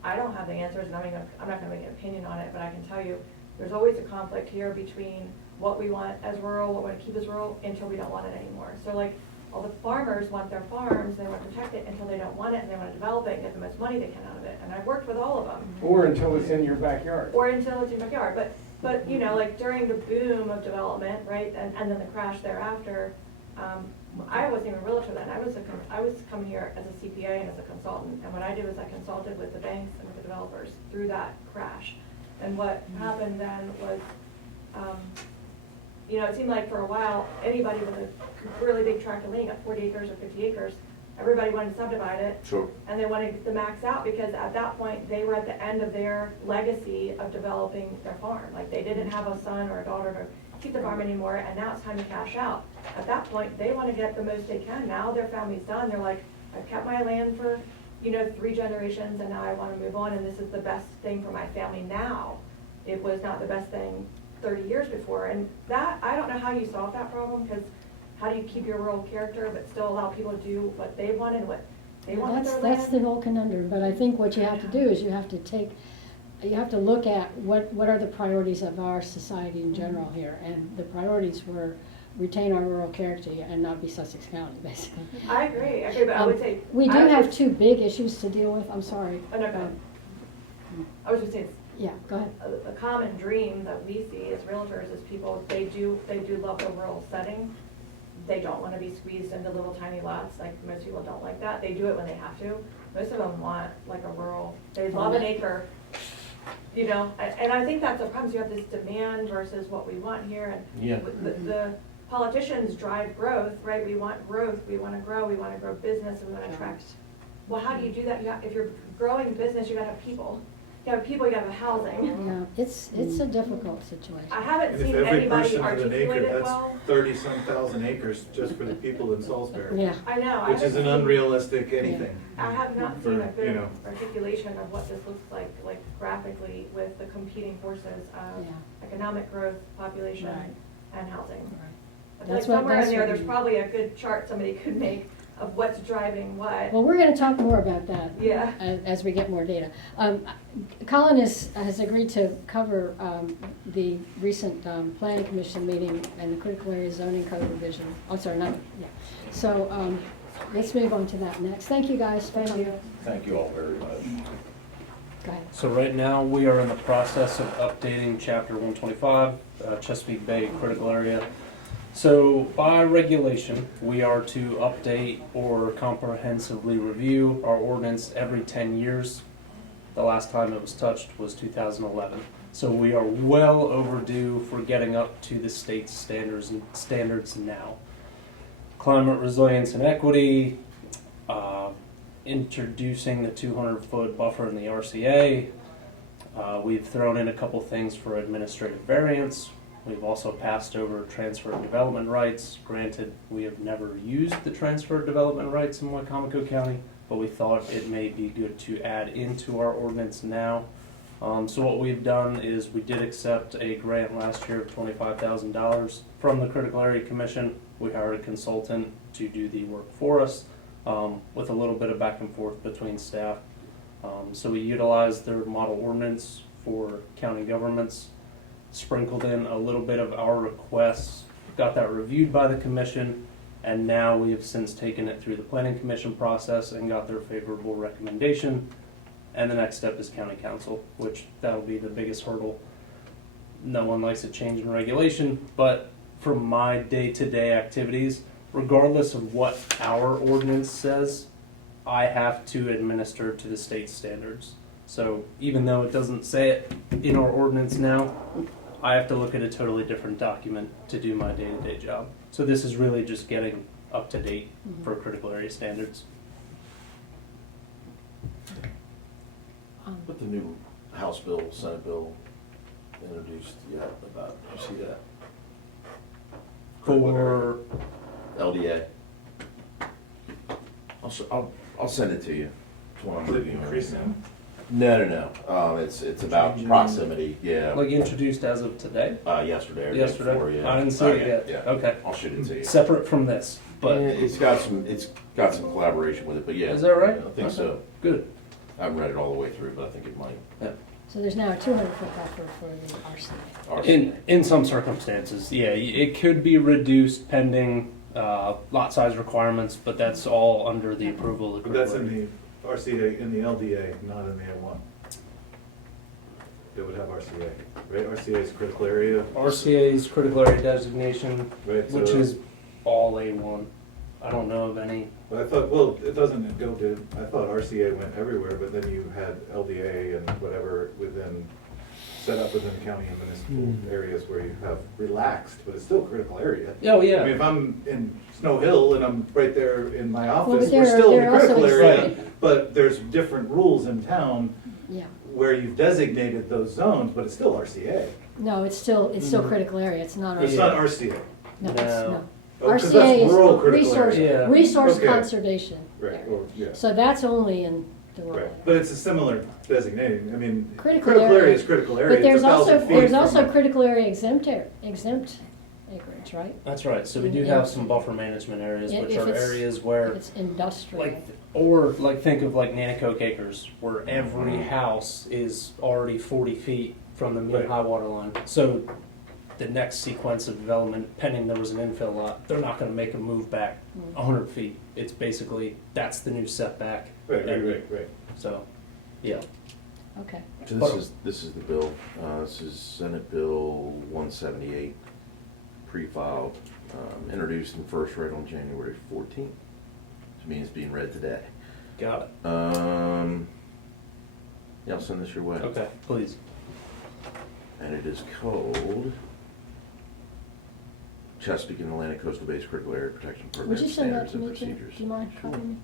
I don't have the answers, and I'm not gonna make an opinion on it, but I can tell you, there's always a conflict here between what we want as rural, what we want to keep as rural, until we don't want it anymore. So like, all the farmers want their farms, they want to protect it until they don't want it, and they want to develop it and get the most money they can out of it. And I've worked with all of them. Or until it's in your backyard. Or until it's in your backyard. But you know, like during the boom of development, right, and then the crash thereafter, I wasn't even a realtor then. I was coming here as a CPA and as a consultant. And what I did was I consulted with the banks and with the developers through that crash. And what happened then was, you know, it seemed like for a while, anybody with a really big tract of land, got 40 acres or 50 acres, everybody wanted to subdivide it. Sure. And they wanted to max out because at that point, they were at the end of their legacy of developing their farm. Like they didn't have a son or a daughter to keep the farm anymore, and now it's time to cash out. At that point, they want to get the most they can. Now their family's done. They're like, I've kept my land for, you know, 3 generations, and now I want to move on, and this is the best thing for my family now. It was not the best thing 30 years before. And that, I don't know how you solve that problem, because how do you keep your rural character but still allow people to do what they want and what they want with their land? That's the whole conundrum, but I think what you have to do is you have to look at what are the priorities of our society in general here, and the priorities were retain our rural character and not be Sussex County, basically. I agree, but I would say... We do have 2 big issues to deal with, I'm sorry. Oh, no, go ahead. I was just saying, Yeah, go ahead. a common dream that we see as realtors is people, they do love the rural setting. They don't want to be squeezed into little tiny lots, like most people don't like that. They do it when they have to. Most of them want like a rural, they love an acre, you know, and I think that's the problem. You have this demand versus what we want here, and Yeah. the politicians drive growth, right? We want growth, we want to grow business, and we want to attract. Well, how do you do that? If you're growing business, you got to have people. You have people, you got to have housing. Yeah, it's a difficult situation. I haven't And if seen every anybody person had an articulate acre, it that's well. 30-some thousand acres just for the people in Salisbury. Yeah. I know. Which is an unrealistic anything. I have not For, seen a you good know. articulation of what this looks like graphically with the competing forces of Yeah. economic growth, population, Right. and housing. Right. I feel like That's what- somewhere in that's there, what there's we- probably a good chart somebody could make of what's driving what. Well, we're going to talk more about that Yeah. as we get more data. Colin has agreed to cover the recent planning commission meeting and the critical area zoning code revision. Oh, sorry, not, yeah. So let's move on to that next. Thank you, guys, for coming. Thank you all very much. Go ahead. So right now, we are in the process of updating chapter 125, Chesapeake Bay critical area. So by regulation, we are to update or comprehensively review our ordinance every 10 years. The last time it was touched was 2011. So we are well overdue for getting up to the state's standards now. Climate resilience and equity, introducing the 200-foot buffer in the RCA. We've thrown in a couple things for administrative variance. We've also passed over transfer of development rights. Granted, we have never used the transfer of development rights in Wicomico County, but we thought it may be good to add into our ordinance now. So what we've done is we did accept a grant last year of $25,000 from the Critical Area Commission. We hired a consultant to do the work for us, with a little bit of back and forth between staff. So we utilized their model ordinance for county governments, sprinkled in a little bit of our requests, got that reviewed by the commission, and now we have since taken it through the planning commission process and got their favorable recommendation. And the next step is county council, which that'll be the biggest hurdle. No one likes a change in regulation, but for my day-to-day activities, regardless of what our ordinance says, I have to administer to the state standards. So even though it doesn't say it in our ordinance now, I have to look at a totally different document to do my day-to-day job. So this is really just getting up to date for critical area standards. With the new House bill, Senate bill introduced, yeah, about, you see that? For LDA. I'll send it to you. It's one I'm Is it reviewing right increasing? now. No. It's about Changing. proximity, yeah. like introduced as of today? Yesterday or day Yesterday? before, yeah. I didn't see it yet. Yeah. Okay. I'll shoot it to you. Separate from this, but It's got some collaboration with it, but yeah. is that right? I think Okay. so. Good. I haven't read it all the way through, but I think it might. So there's now a 200-foot buffer for the RCA. In some circumstances, yeah, it could be reduced pending lot size requirements, but that's all under the approval of the But that's grid. in the RCA, in the LDA, not in the A1. It would have RCA, right? RCA is critical area. RCA's critical area designation, Right, which so- is all A1. I don't know of any. But I thought, well, it doesn't go to, I thought RCA went everywhere, but then you had LDA and whatever within, set up within county and municipal areas where you have relaxed, but it's still critical area. Oh, I yeah. mean, if I'm in Snow Hill and I'm right there in my Well, office, but we're still in they're the critical also area, exempt. but there's different rules in town Yeah. where you've designated those zones, but it's still RCA. No, it's still critical area. It's not It's RCA. not RCA. No, it's No. no. Oh, 'cause RCA that's is rural critical resource, area. Yeah. resource Okay. conservation. Right, area. or, yeah. So that's only in the rural Right, area. but it's a similar designating, I mean, Critical critical area. area is critical area, But there's it's 1,000 also, feet there's from also a- critical area exempt acreage, right? That's right. So we do have some buffer management areas, If which are it's- areas where, It's industrial. like, or like think of like Nanticoke Acres, where every house is already 40 feet from the mean Right. high water line. So the next sequence of development, pending there was an infill lot, they're not going to make a move back 100 feet. It's basically that's the new setback. Right, And right. So, yeah. Okay. So this is the bill. This is Senate Bill 178, pre-filed, introduced in first read on January 14th. Which means it's being read today. Got it. Yeah, I'll send this your way. Okay, please. And it is called Chesapeake and Atlantic Coastal Base Critical Area Protection Would Program you send that Standards to and me too? Procedures. Do you mind copying me?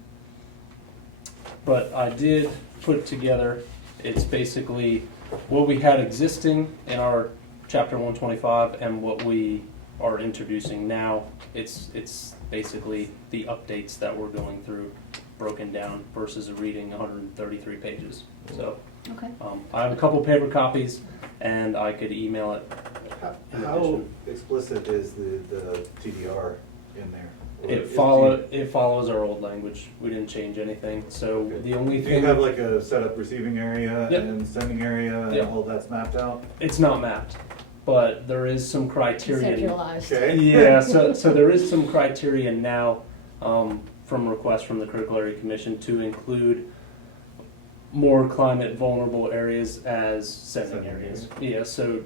But I did put together, it's basically what we had existing in our chapter 125 and what we are introducing now. It's basically the updates that we're going through broken down versus a reading 133 pages. So Okay. I have a couple paper copies and I could email it. in How addition. explicit is the TDR in there? Or It is follows our old language. We didn't change anything. So Okay. the only Do you thing, have like a setup receiving area Yep. and sending area and Yep. all that's mapped out? it's not mapped, but there is some criteria. Conceptualized. Okay. Yeah, so there is some criteria now from requests from the Critical Area Commission to include more climate vulnerable areas as sending Sending areas. Yeah, so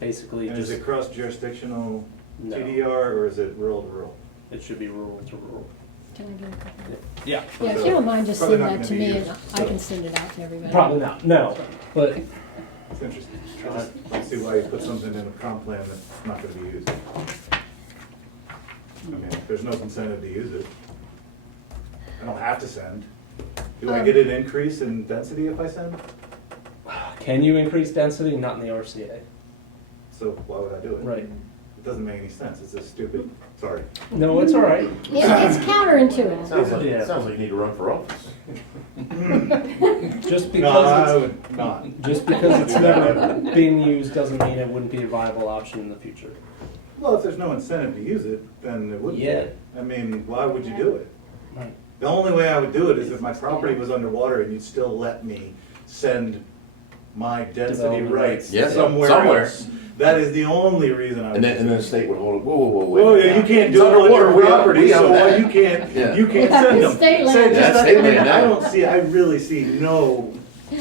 basically And is just, it cross-jurisdictional no, TDR or is it rural to rural? it should be rural to rural. Can I get a copy? Yeah, Yeah, if you don't mind just Probably send not that to gonna be me and used, I so. can send it out to everybody. probably not, no, but It's interesting. I just don't see why you put something in a comp plan that's not gonna be used. I mean, there's no incentive to use it. I don't have to send. Do I get an increase in density if I send? can you increase density? Not in the RCA. So why would I do it? Right. It doesn't make any sense. It's just stupid. Sorry. No, it's all right. It's counterintuitive. Yeah. Sounds like you need to run for office. Just No, I because would not. it's, just because it's never being used doesn't mean it wouldn't be a viable option in the future. Well, if there's no incentive to use it, then it wouldn't be. Yeah. I mean, why would you do it? Right. The only way I would do it is if my property was underwater and you'd still let me send my density Development rights Yeah, somewhere somewhere. else. That is the only reason I would. And then the state would hold it, whoa, Well, wait. yeah, you can't do It's it on underwater, your we property, own so that. you can't Yeah. send them. State land. So it just That's doesn't- state land I now. don't see, I really see no,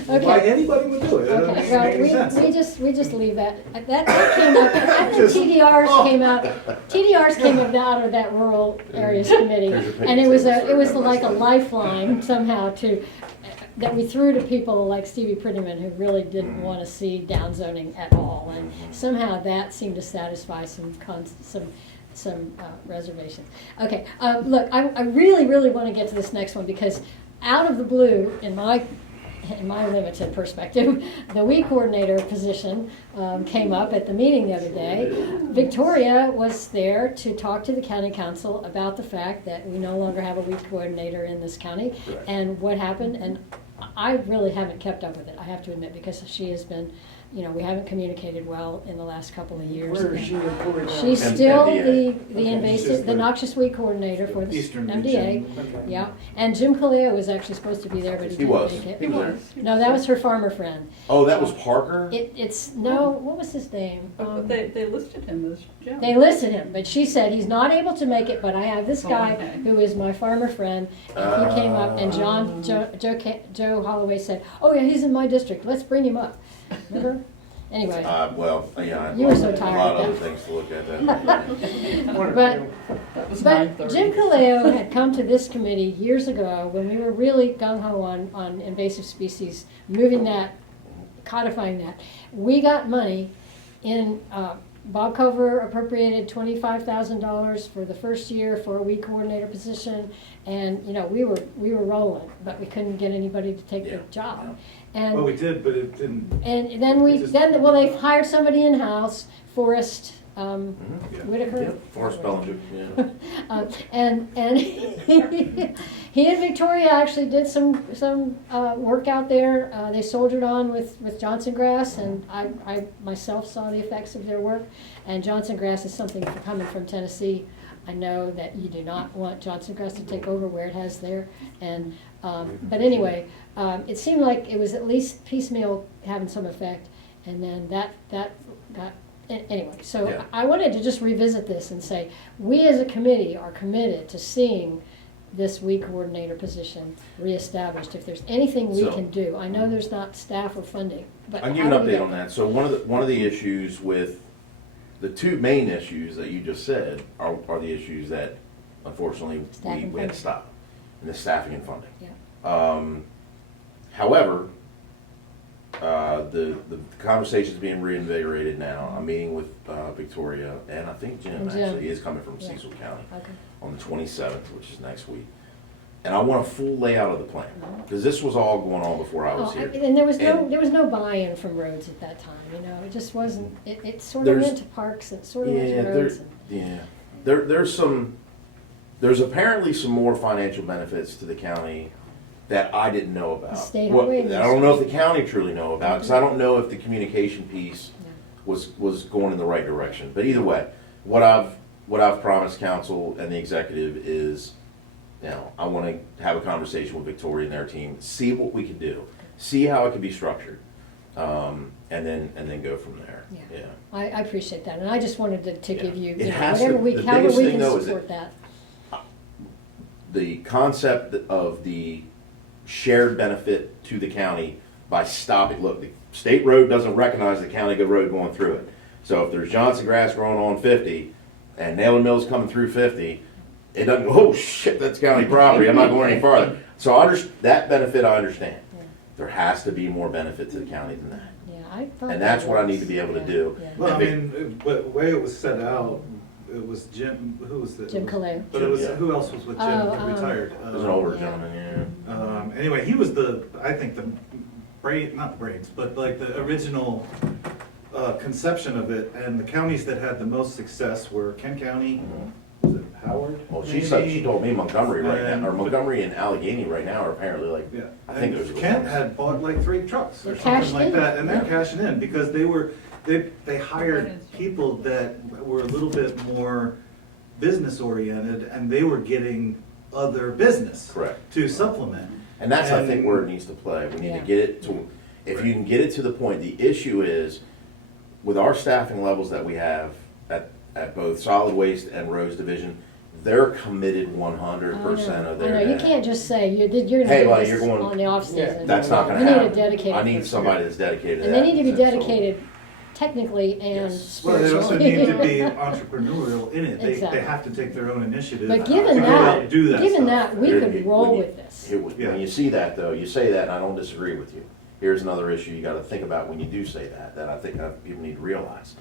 why Okay. anybody would do it. It doesn't Okay, make well, any sense. we just leave that. That came up, after Just- TDRs came out, TDRs came up out of that rural areas committee. There's your picture. And it was like a lifeline somehow that we threw to people like Stevie Prettyman who really didn't want to see downzoning at all. And somehow that seemed to satisfy some reservations. Okay, look, I really, really want to get to this next one because out of the blue, in my limited perspective, the weed coordinator position came up at the meeting the other day. Victoria was there to talk to the county council about the fact that we no longer have a weed coordinator in this county and what happened. And I really haven't kept up with it, I have to admit, because she has been you know, we haven't communicated well in the last couple of years. Where is she reporting now? She's M- still MDA. the invasive, She's the the noxious weed coordinator for the Eastern MDA. region. Okay. Yeah, and Jim Kaleo was actually supposed to be there, but he He didn't was. make it. He was there. No, that was her farmer friend. Oh, that was Parker? It's, no, what was his name? But they listed him as Jim. They listed him, but she said he's not able to make it, but I have this Oh, guy okay. who is my farmer friend, and he came up, and Joe Holloway said, oh yeah, he's in my district, let's bring him up. Remember? Anyway, Well, yeah, You were so a tired lot of of other that. things to look at that. One or But- two. That was but 9:30. Jim Kaleo had come to this committee years ago when we were really gung-ho on invasive species, moving that, codifying that. We got money in, Bob Cover appropriated $25,000 for the first year for a weed coordinator position, and, you know, we were rolling, but we couldn't get anybody to take the Yeah. job. Well, we did, but it didn't. And then well, they hired somebody in-house, Forrest, Whitaker. Yeah, Forrest Bellinger, yeah. And he and Victoria actually did some work out there. They soldiered on with Johnson grass, and I myself saw the effects of their work. And Johnson grass is something coming from Tennessee. I know that you do not want Johnson grass to take over where it has there. And but anyway, it seemed like it was at least piecemeal having some effect, and then that got. Anyway, so Yeah. I wanted to just revisit this and say, we as a committee are committed to seeing this weed coordinator position reestablished. If there's anything we So- can do, I know there's not staff or funding, but I'll give how you an do we update get- on that. So one of the issues with, the two main issues that you just said are the issues that unfortunately Staffing we had to funding. stop, and the staffing and funding. Yeah. However, the conversation's being reinvigorated now. I'm meeting with Victoria, and I think Jim And Jim. actually is coming from Yeah. Cecil County Okay. on the 27th, which is next week. And I want a full layout of the plan, Mhm. because this was all going on before I was Oh, here. and there was And- no buy-in from roads at that time, you know, it just wasn't, it sort of There's- went to parks and sort of went Yeah, to there, roads. yeah. There's apparently some more financial benefits to the county that I didn't know about. The state What- highway that I don't know if the county truly know about, because I don't know if the communication piece was going in the right direction. But either way, what I've promised council and the executive is, you know, I want to have a conversation with Victoria and their team, see what we can do, see how it can be structured, and then go from there. Yeah. I appreciate that, and I just wanted to Yeah. give you, It you know, has whatever to- we, the however biggest we thing, can though, is support that. The concept of the shared benefit to the county by stopping, look, the state road doesn't recognize the county road going through it. So if there's Johnson grass growing on 50 and Naylor Mill's coming through 50, it doesn't go, oh shit, that's county property, I'm not going any farther. So that benefit I understand. Yeah. There has to be more benefit to the county than that. Yeah, I thought. And that's that what I was- need to be able to yeah, do. yeah. Well, I mean, but the way it was set out, it was Jim, who was the? Jim Kaleo. But it was, Jim, yeah. who else was with Jim, Oh, that retired? There's an older Yeah. gentleman, yeah. Anyway, he was I think the not the brains, but like the original conception of it, and the counties that had the most success were Kent County, was it Howard? Well, she told me Montgomery right And- now, or Montgomery and Allegheny right now are apparently like, Yeah, I think and those are the Kent ones. had bought like 3 trucks or They cashed something like in. that, and they're Yeah. cashing in because they hired people that were a little bit more business oriented, and they were getting other business Correct. to supplement. And that's, I think, And- where it needs to play. We need Yeah. to get it to, if you can get it to the point, the issue is, with our staffing levels that we have at both solid waste and roads division, they're committed 100% of I know, their you day. can't just say, you're gonna Hey, do buddy, this you're going- on the off season. That's not gonna We need a happen. dedicated I need person. somebody that's dedicated to And that. they need to be So- dedicated technically and Yes. Well, they also spiritually. need to be entrepreneurial in it. They Exactly. have to take their own initiative. But to given go out and that, do that given stuff. that, we Here- could when roll you- with this. Yeah. When you see that, though, you say that, and I don't disagree with you. Here's another issue you gotta think about when you do say that I think people need to realize.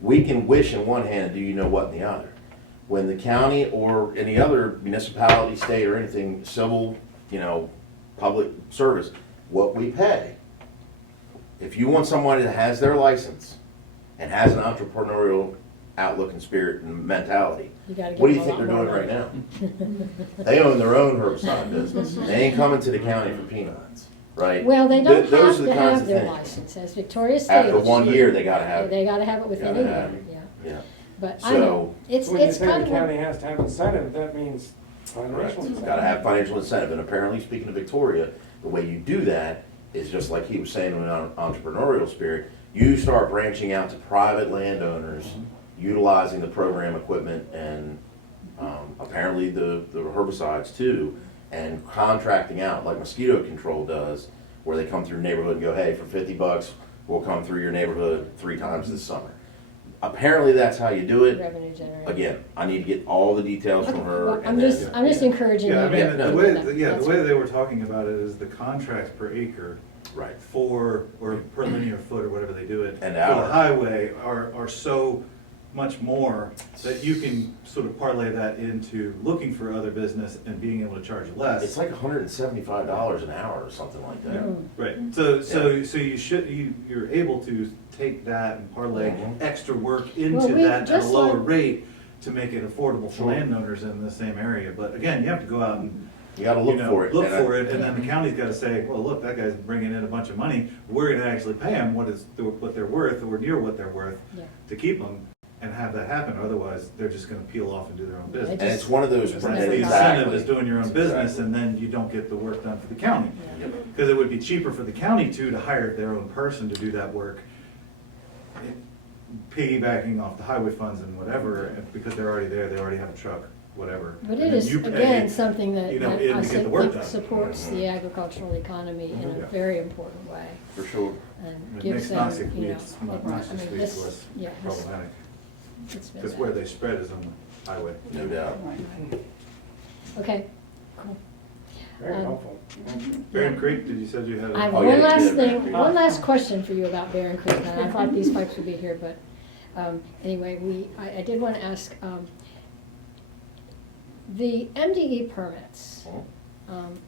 We can wish in one hand, do you know what in the other? When the county or any other municipality, state, or anything, civil, public service, what we pay, if you want somebody that has their license and has an entrepreneurial outlook and spirit and mentality, You gotta what do give you them think a they're lot doing more right now? They own their own herbicide business. They ain't coming to the county for peanuts, right? Well, they don't Those have are the to kinds have of their things. license, as Victoria State. After 1 year, they gotta have it. They gotta have it within a Gotta have year, it. yeah. Yeah. But I know, it's When you it's say kind the of, county has to have incentive, that means Correct. financial It's incentive. gotta have financial incentive, and apparently, speaking of Victoria, the way you do that is just like he was saying in an entrepreneurial spirit, you start branching out to private landowners, utilizing the program equipment and, apparently the herbicides too, and contracting out, like mosquito control does, where they come through your neighborhood and go, hey, for $50, we'll come through your neighborhood 3 times this summer. Apparently, that's how you do it. revenue generating. Again, I need to get all the details from her. Well, and I'm then- just, I'm just encouraging you. Yeah, I to- mean, no, the way, that's- the way they were talking about it is the contracts per acre Right. or per linear foot or whatever they do it. And For hour. the highway are so much more that you can sort of parlay that into looking for other business and being able to charge less. It's like $175 an hour or something like that. Mm. Right, so you're able to take that and parlay Mhm. extra work Well, into we that at a just lower like- rate to make it affordable for Sure. landowners in the same area. But again, you have to go out and, You gotta look you know, for it. look and I- for it, and then the county's gotta say, well, look, that guy's bringing in a bunch of money, we're gonna actually pay them what they're worth, or near what they're worth, Yeah. to keep them, and have that happen, other they're just gonna peel off and do their own business. And it's one of those. That's Exactly. the incentive is doing your own business, Exactly. and then you don't get the work done for the county. Yep. Because it would be cheaper for the county too, to hire their own person to do that work, piggybacking off the highway funds and whatever, because they're already there, they already have a truck, whatever. But And it then is, you pay, again, something that you know, that in I to get the work think done. supports the agricultural economy in a Yeah. very important way. For sure. And It gives makes them, noxious you know, weeds, I mean, noxious weeds this, less yeah, this, problematic. it's been Because bad. where they spread is on the highway. No doubt. Right. Okay, cool. Very Um, helpful. Barron Creek, did you said you had? I have Oh, one yeah, you last did. thing, one last question for you about Barron Creek, and I thought these folks would be here, but, anyway, I did want to ask, the MDE permits,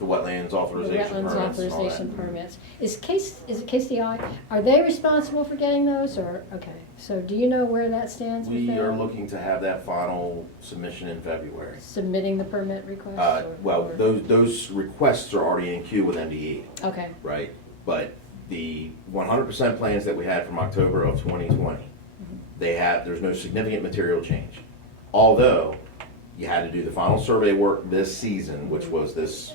The wetlands the authorization wetlands permits and all authorization that. permits, is it KCI, are they responsible for getting those, or, okay, so do you know where that stands with We them? are looking to have that final submission in February. Submitting the permit request? Well, or- those requests are already in queue with MDE, Okay, right? But the 100% plans that we had from October of 2020, there's no significant material change. Although, you had to do the final survey work this season, which was this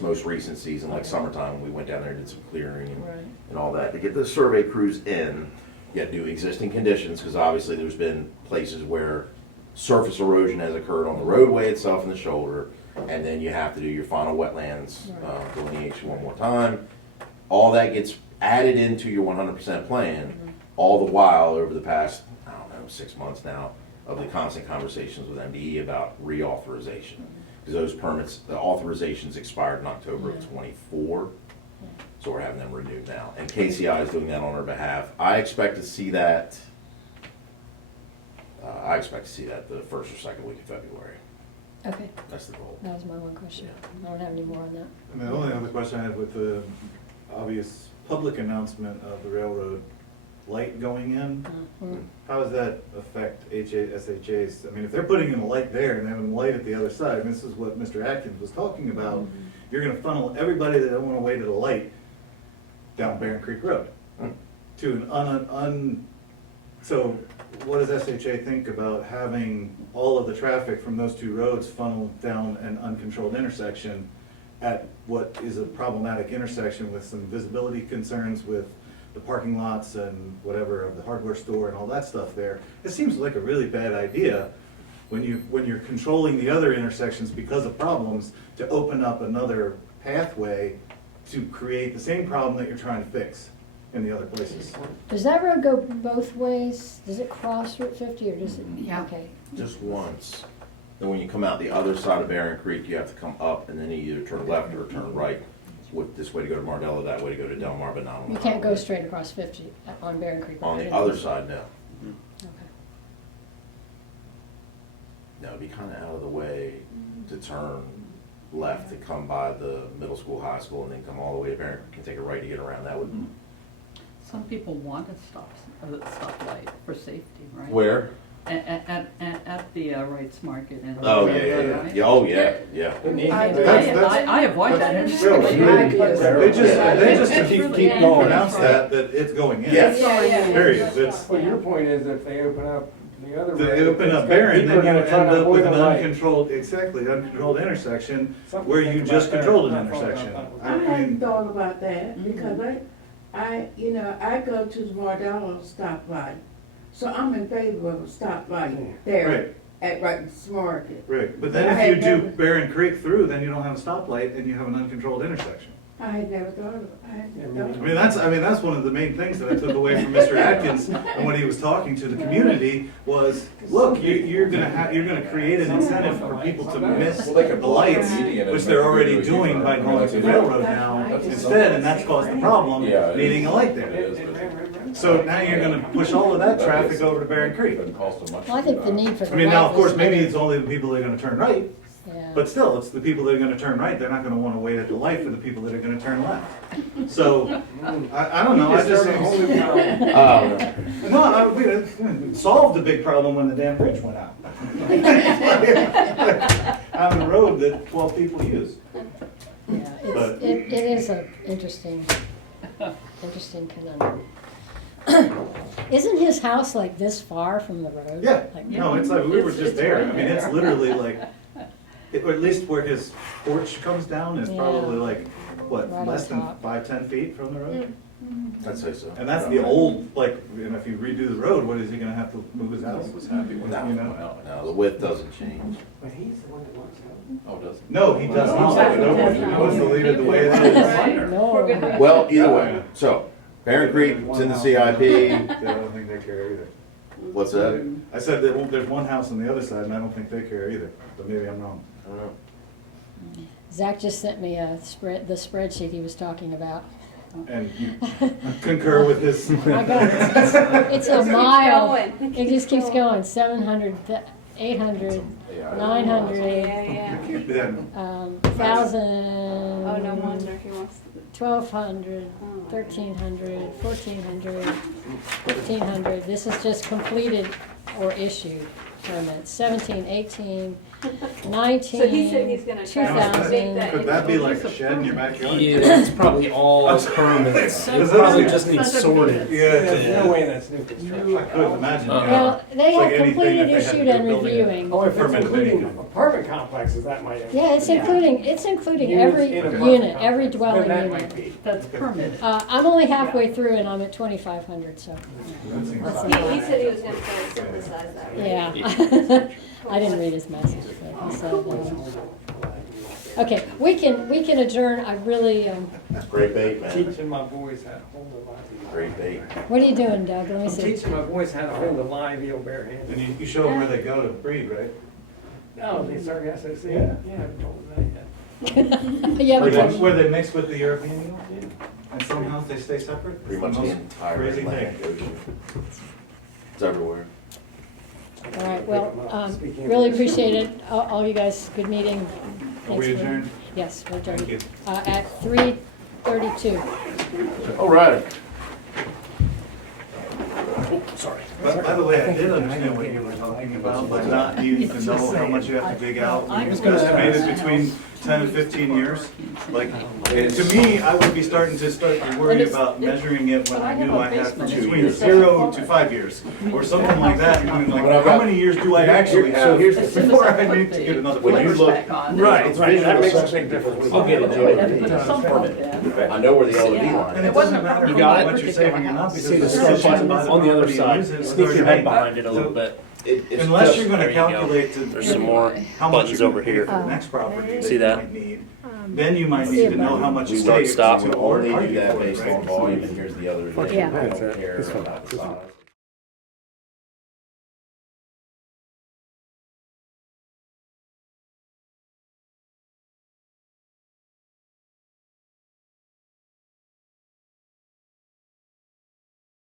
most recent season, like summertime, when we went down there and did some clearing right, and all that. To get the survey crews in, you had to do existing conditions, because obviously there's been places where surface erosion has occurred on the roadway itself and the shoulder, and then you have to do your final wetlands delineation one more time. All that gets added into your 100% plan, all the while over the past, I don't know, 6 months now, of the constant conversations with MDE about reauthorization. Because those permits, the authorizations expired in October of '24, so we're having them renewed now. And KCI is doing that on our behalf. I expect to see that the first or second week of February. okay, That's the goal. that was my one question, I don't have any more on that. And the only other question I had with the obvious public announcement of the railroad light going in, Mhm. how does that affect SHA's? I mean, if they're putting in a light there and having a light at the other side, and this is what Mr. Atkins was talking about, you're gonna funnel everybody that don't wanna wait at a light down Barron Creek Road to an so what does SHA think about having all of the traffic from those two roads funneled down an uncontrolled intersection at what is a problematic intersection with some visibility concerns with the parking lots and whatever of the hardware store and all that stuff there? It seems like a really bad idea when you're controlling the other intersections because of problems, to open up another pathway to create the same problem that you're trying to fix in the other places. Does that road go both ways? Does it cross Route 50 or does it? Yeah. Okay, Just once. Then when you come out the other side of Barron Creek, you have to come up and then you either turn left or turn right. With this way to go to Mardella, that way to go to Delmar, but not on the you can't go highway. straight across 50 on Barron Creek. On Road, the is other it? side, no. Okay. No, it'd be kind of out of the way to turn left to come by the middle school, high school, and then come all the way to Barron Creek and take a right to get around. That would, Some people want a stoplight for safety, right? where? at the Wrights Market. And Oh, yeah. Oh, yeah. I avoid that intersection. They just keep Yeah. going, announce that it's going in. Yes. Period. It's, Well, your point is if they open up the other. they road, open up it's Barron, people then are you gonna try end to up avoid with an the light. uncontrolled intersection Something where to you think just about there. controlled an Not falling intersection. off that I one. mean, hadn't thought about that, because I go to the Mardello stoplight. So I'm in favor of a stoplight there Right. at Wrights Market. Right, but then I if had you do never- Barron Creek through, then you don't have a stoplight and you have an uncontrolled intersection. I had never thought of it. I mean, that's one of the main things that I took away from Mr. Atkins and when he was talking to the community was, look, you're gonna create an incentive for people to miss Well, they can the block the lights, median and which make they're them already do a doing U-turn. by going to the railroad now instead, and that's caused the problem, Yeah, it needing is. a light It there. is, but So now you're gonna push all of that traffic over to Barron Creek. Doesn't cost them much. Well, I think the need for the I mean, now, of light course, was maybe better. it's only the people that are gonna turn right, Yeah. but still, it's the people that are gonna turn right, they're not gonna wanna wait at the light for the people that are gonna turn left. So, I don't know, I just. Started a whole new problem. No, we solved the big problem when the damn bridge went out. On a road that 12 people use. Yeah, But- it is a interesting conundrum. Isn't his house like this far from the road? Yeah, Like- no, it's like, we were just It's there, right I mean, it's there. literally like, or at least where his porch comes down is probably Yeah. like, what, Right on less than top. 5-10 feet from the road? I'd say so. And that's the old, like, and if you redo the road, what is he gonna have to move his house? Was happy when that You went know? out. No, the width doesn't change. But he's the one that wants it. Oh, does it? No, he does not, he wants to leave it the way it is. No. Well, either way, so, Barron Creek, it's in the CIP, Yeah, I don't think they care either. what's that? I said that there's one house on the other side, and I don't think they care either, but maybe I'm wrong. I don't know. Zach just sent me the spreadsheet he was talking about. And you concur with his. I got it. It's a Keeps mile. going. It just keeps going, 700, 800, Yeah, I- 900, Yeah. 1,000. Oh, no wonder he wants. 1,200, 1,300, 1,400, 1,500. This is just completed or issued permits. 17, 18, 19, So he said he's gonna try to make 2,000. that. Could that be like a shed in your backyard? Yeah, it's probably all permits. It probably just needs sorted. Yeah, No way that's new construction. I couldn't imagine. Well, they It's like have anything completed, that they had to issued, do and building. reviewing. Oh, if it's Permit of including anything. apartment complexes, that might. Yeah, it's including Units every in apartment unit, every complex. dwelling Then that unit. might be. That's permitted. I'm only halfway through and I'm at 2,500, so, That seems That's fine. He said he was gonna try to synthesize that. Right? yeah. I didn't read his message, but he said, okay, we can adjourn. I really, Great bait, man. Teaching my boys how to hold a live. Great bait. what are you doing, Doug? Let me I'm see. teaching my boys how to hold a live eel barehanded. And you show them where they go to breed, right? Oh, they start SOC? Yeah. Yeah, I haven't told them that yet. Yeah, Where but they, where they mix with the European eel? And somehow they stay separate? Pretty much It's the most entire crazy Atlantic thing. Ocean. It's everywhere. all right, well, really appreciate it. All you guys, good meeting. Are we Thanks for- adjourned? Yes, we're adjourned. Thank you. At 3:32. All right. But by the way, I did understand what you were talking about, by not needing to know how much you have to dig out. It's estimated between 10 and 15 years. Like, to me, I would be starting to worry about measuring it when I knew I had from between 0 to 5 years, or something like that. And I'm like, how many years do I actually So have here's the before I need to get another When you place? look, Right, it's right, that makes a visual big difference. I'll get it, Joe. Put some on there. I know where the LED line And is. it doesn't matter You how got much it? you're saving or not, because See the it's start decision button by the on the other property side. owner. Sneak your head behind it a little bit. It's Unless just- you're gonna there you go. calculate to. There's some more how much buttons you're over gonna pay here. for the next property See that you that? might need. Then you might See need a to know button. how much We it start takes stop. to We only do argue that for it, based right? on volume, and here's the other. Yeah. I don't care about the size.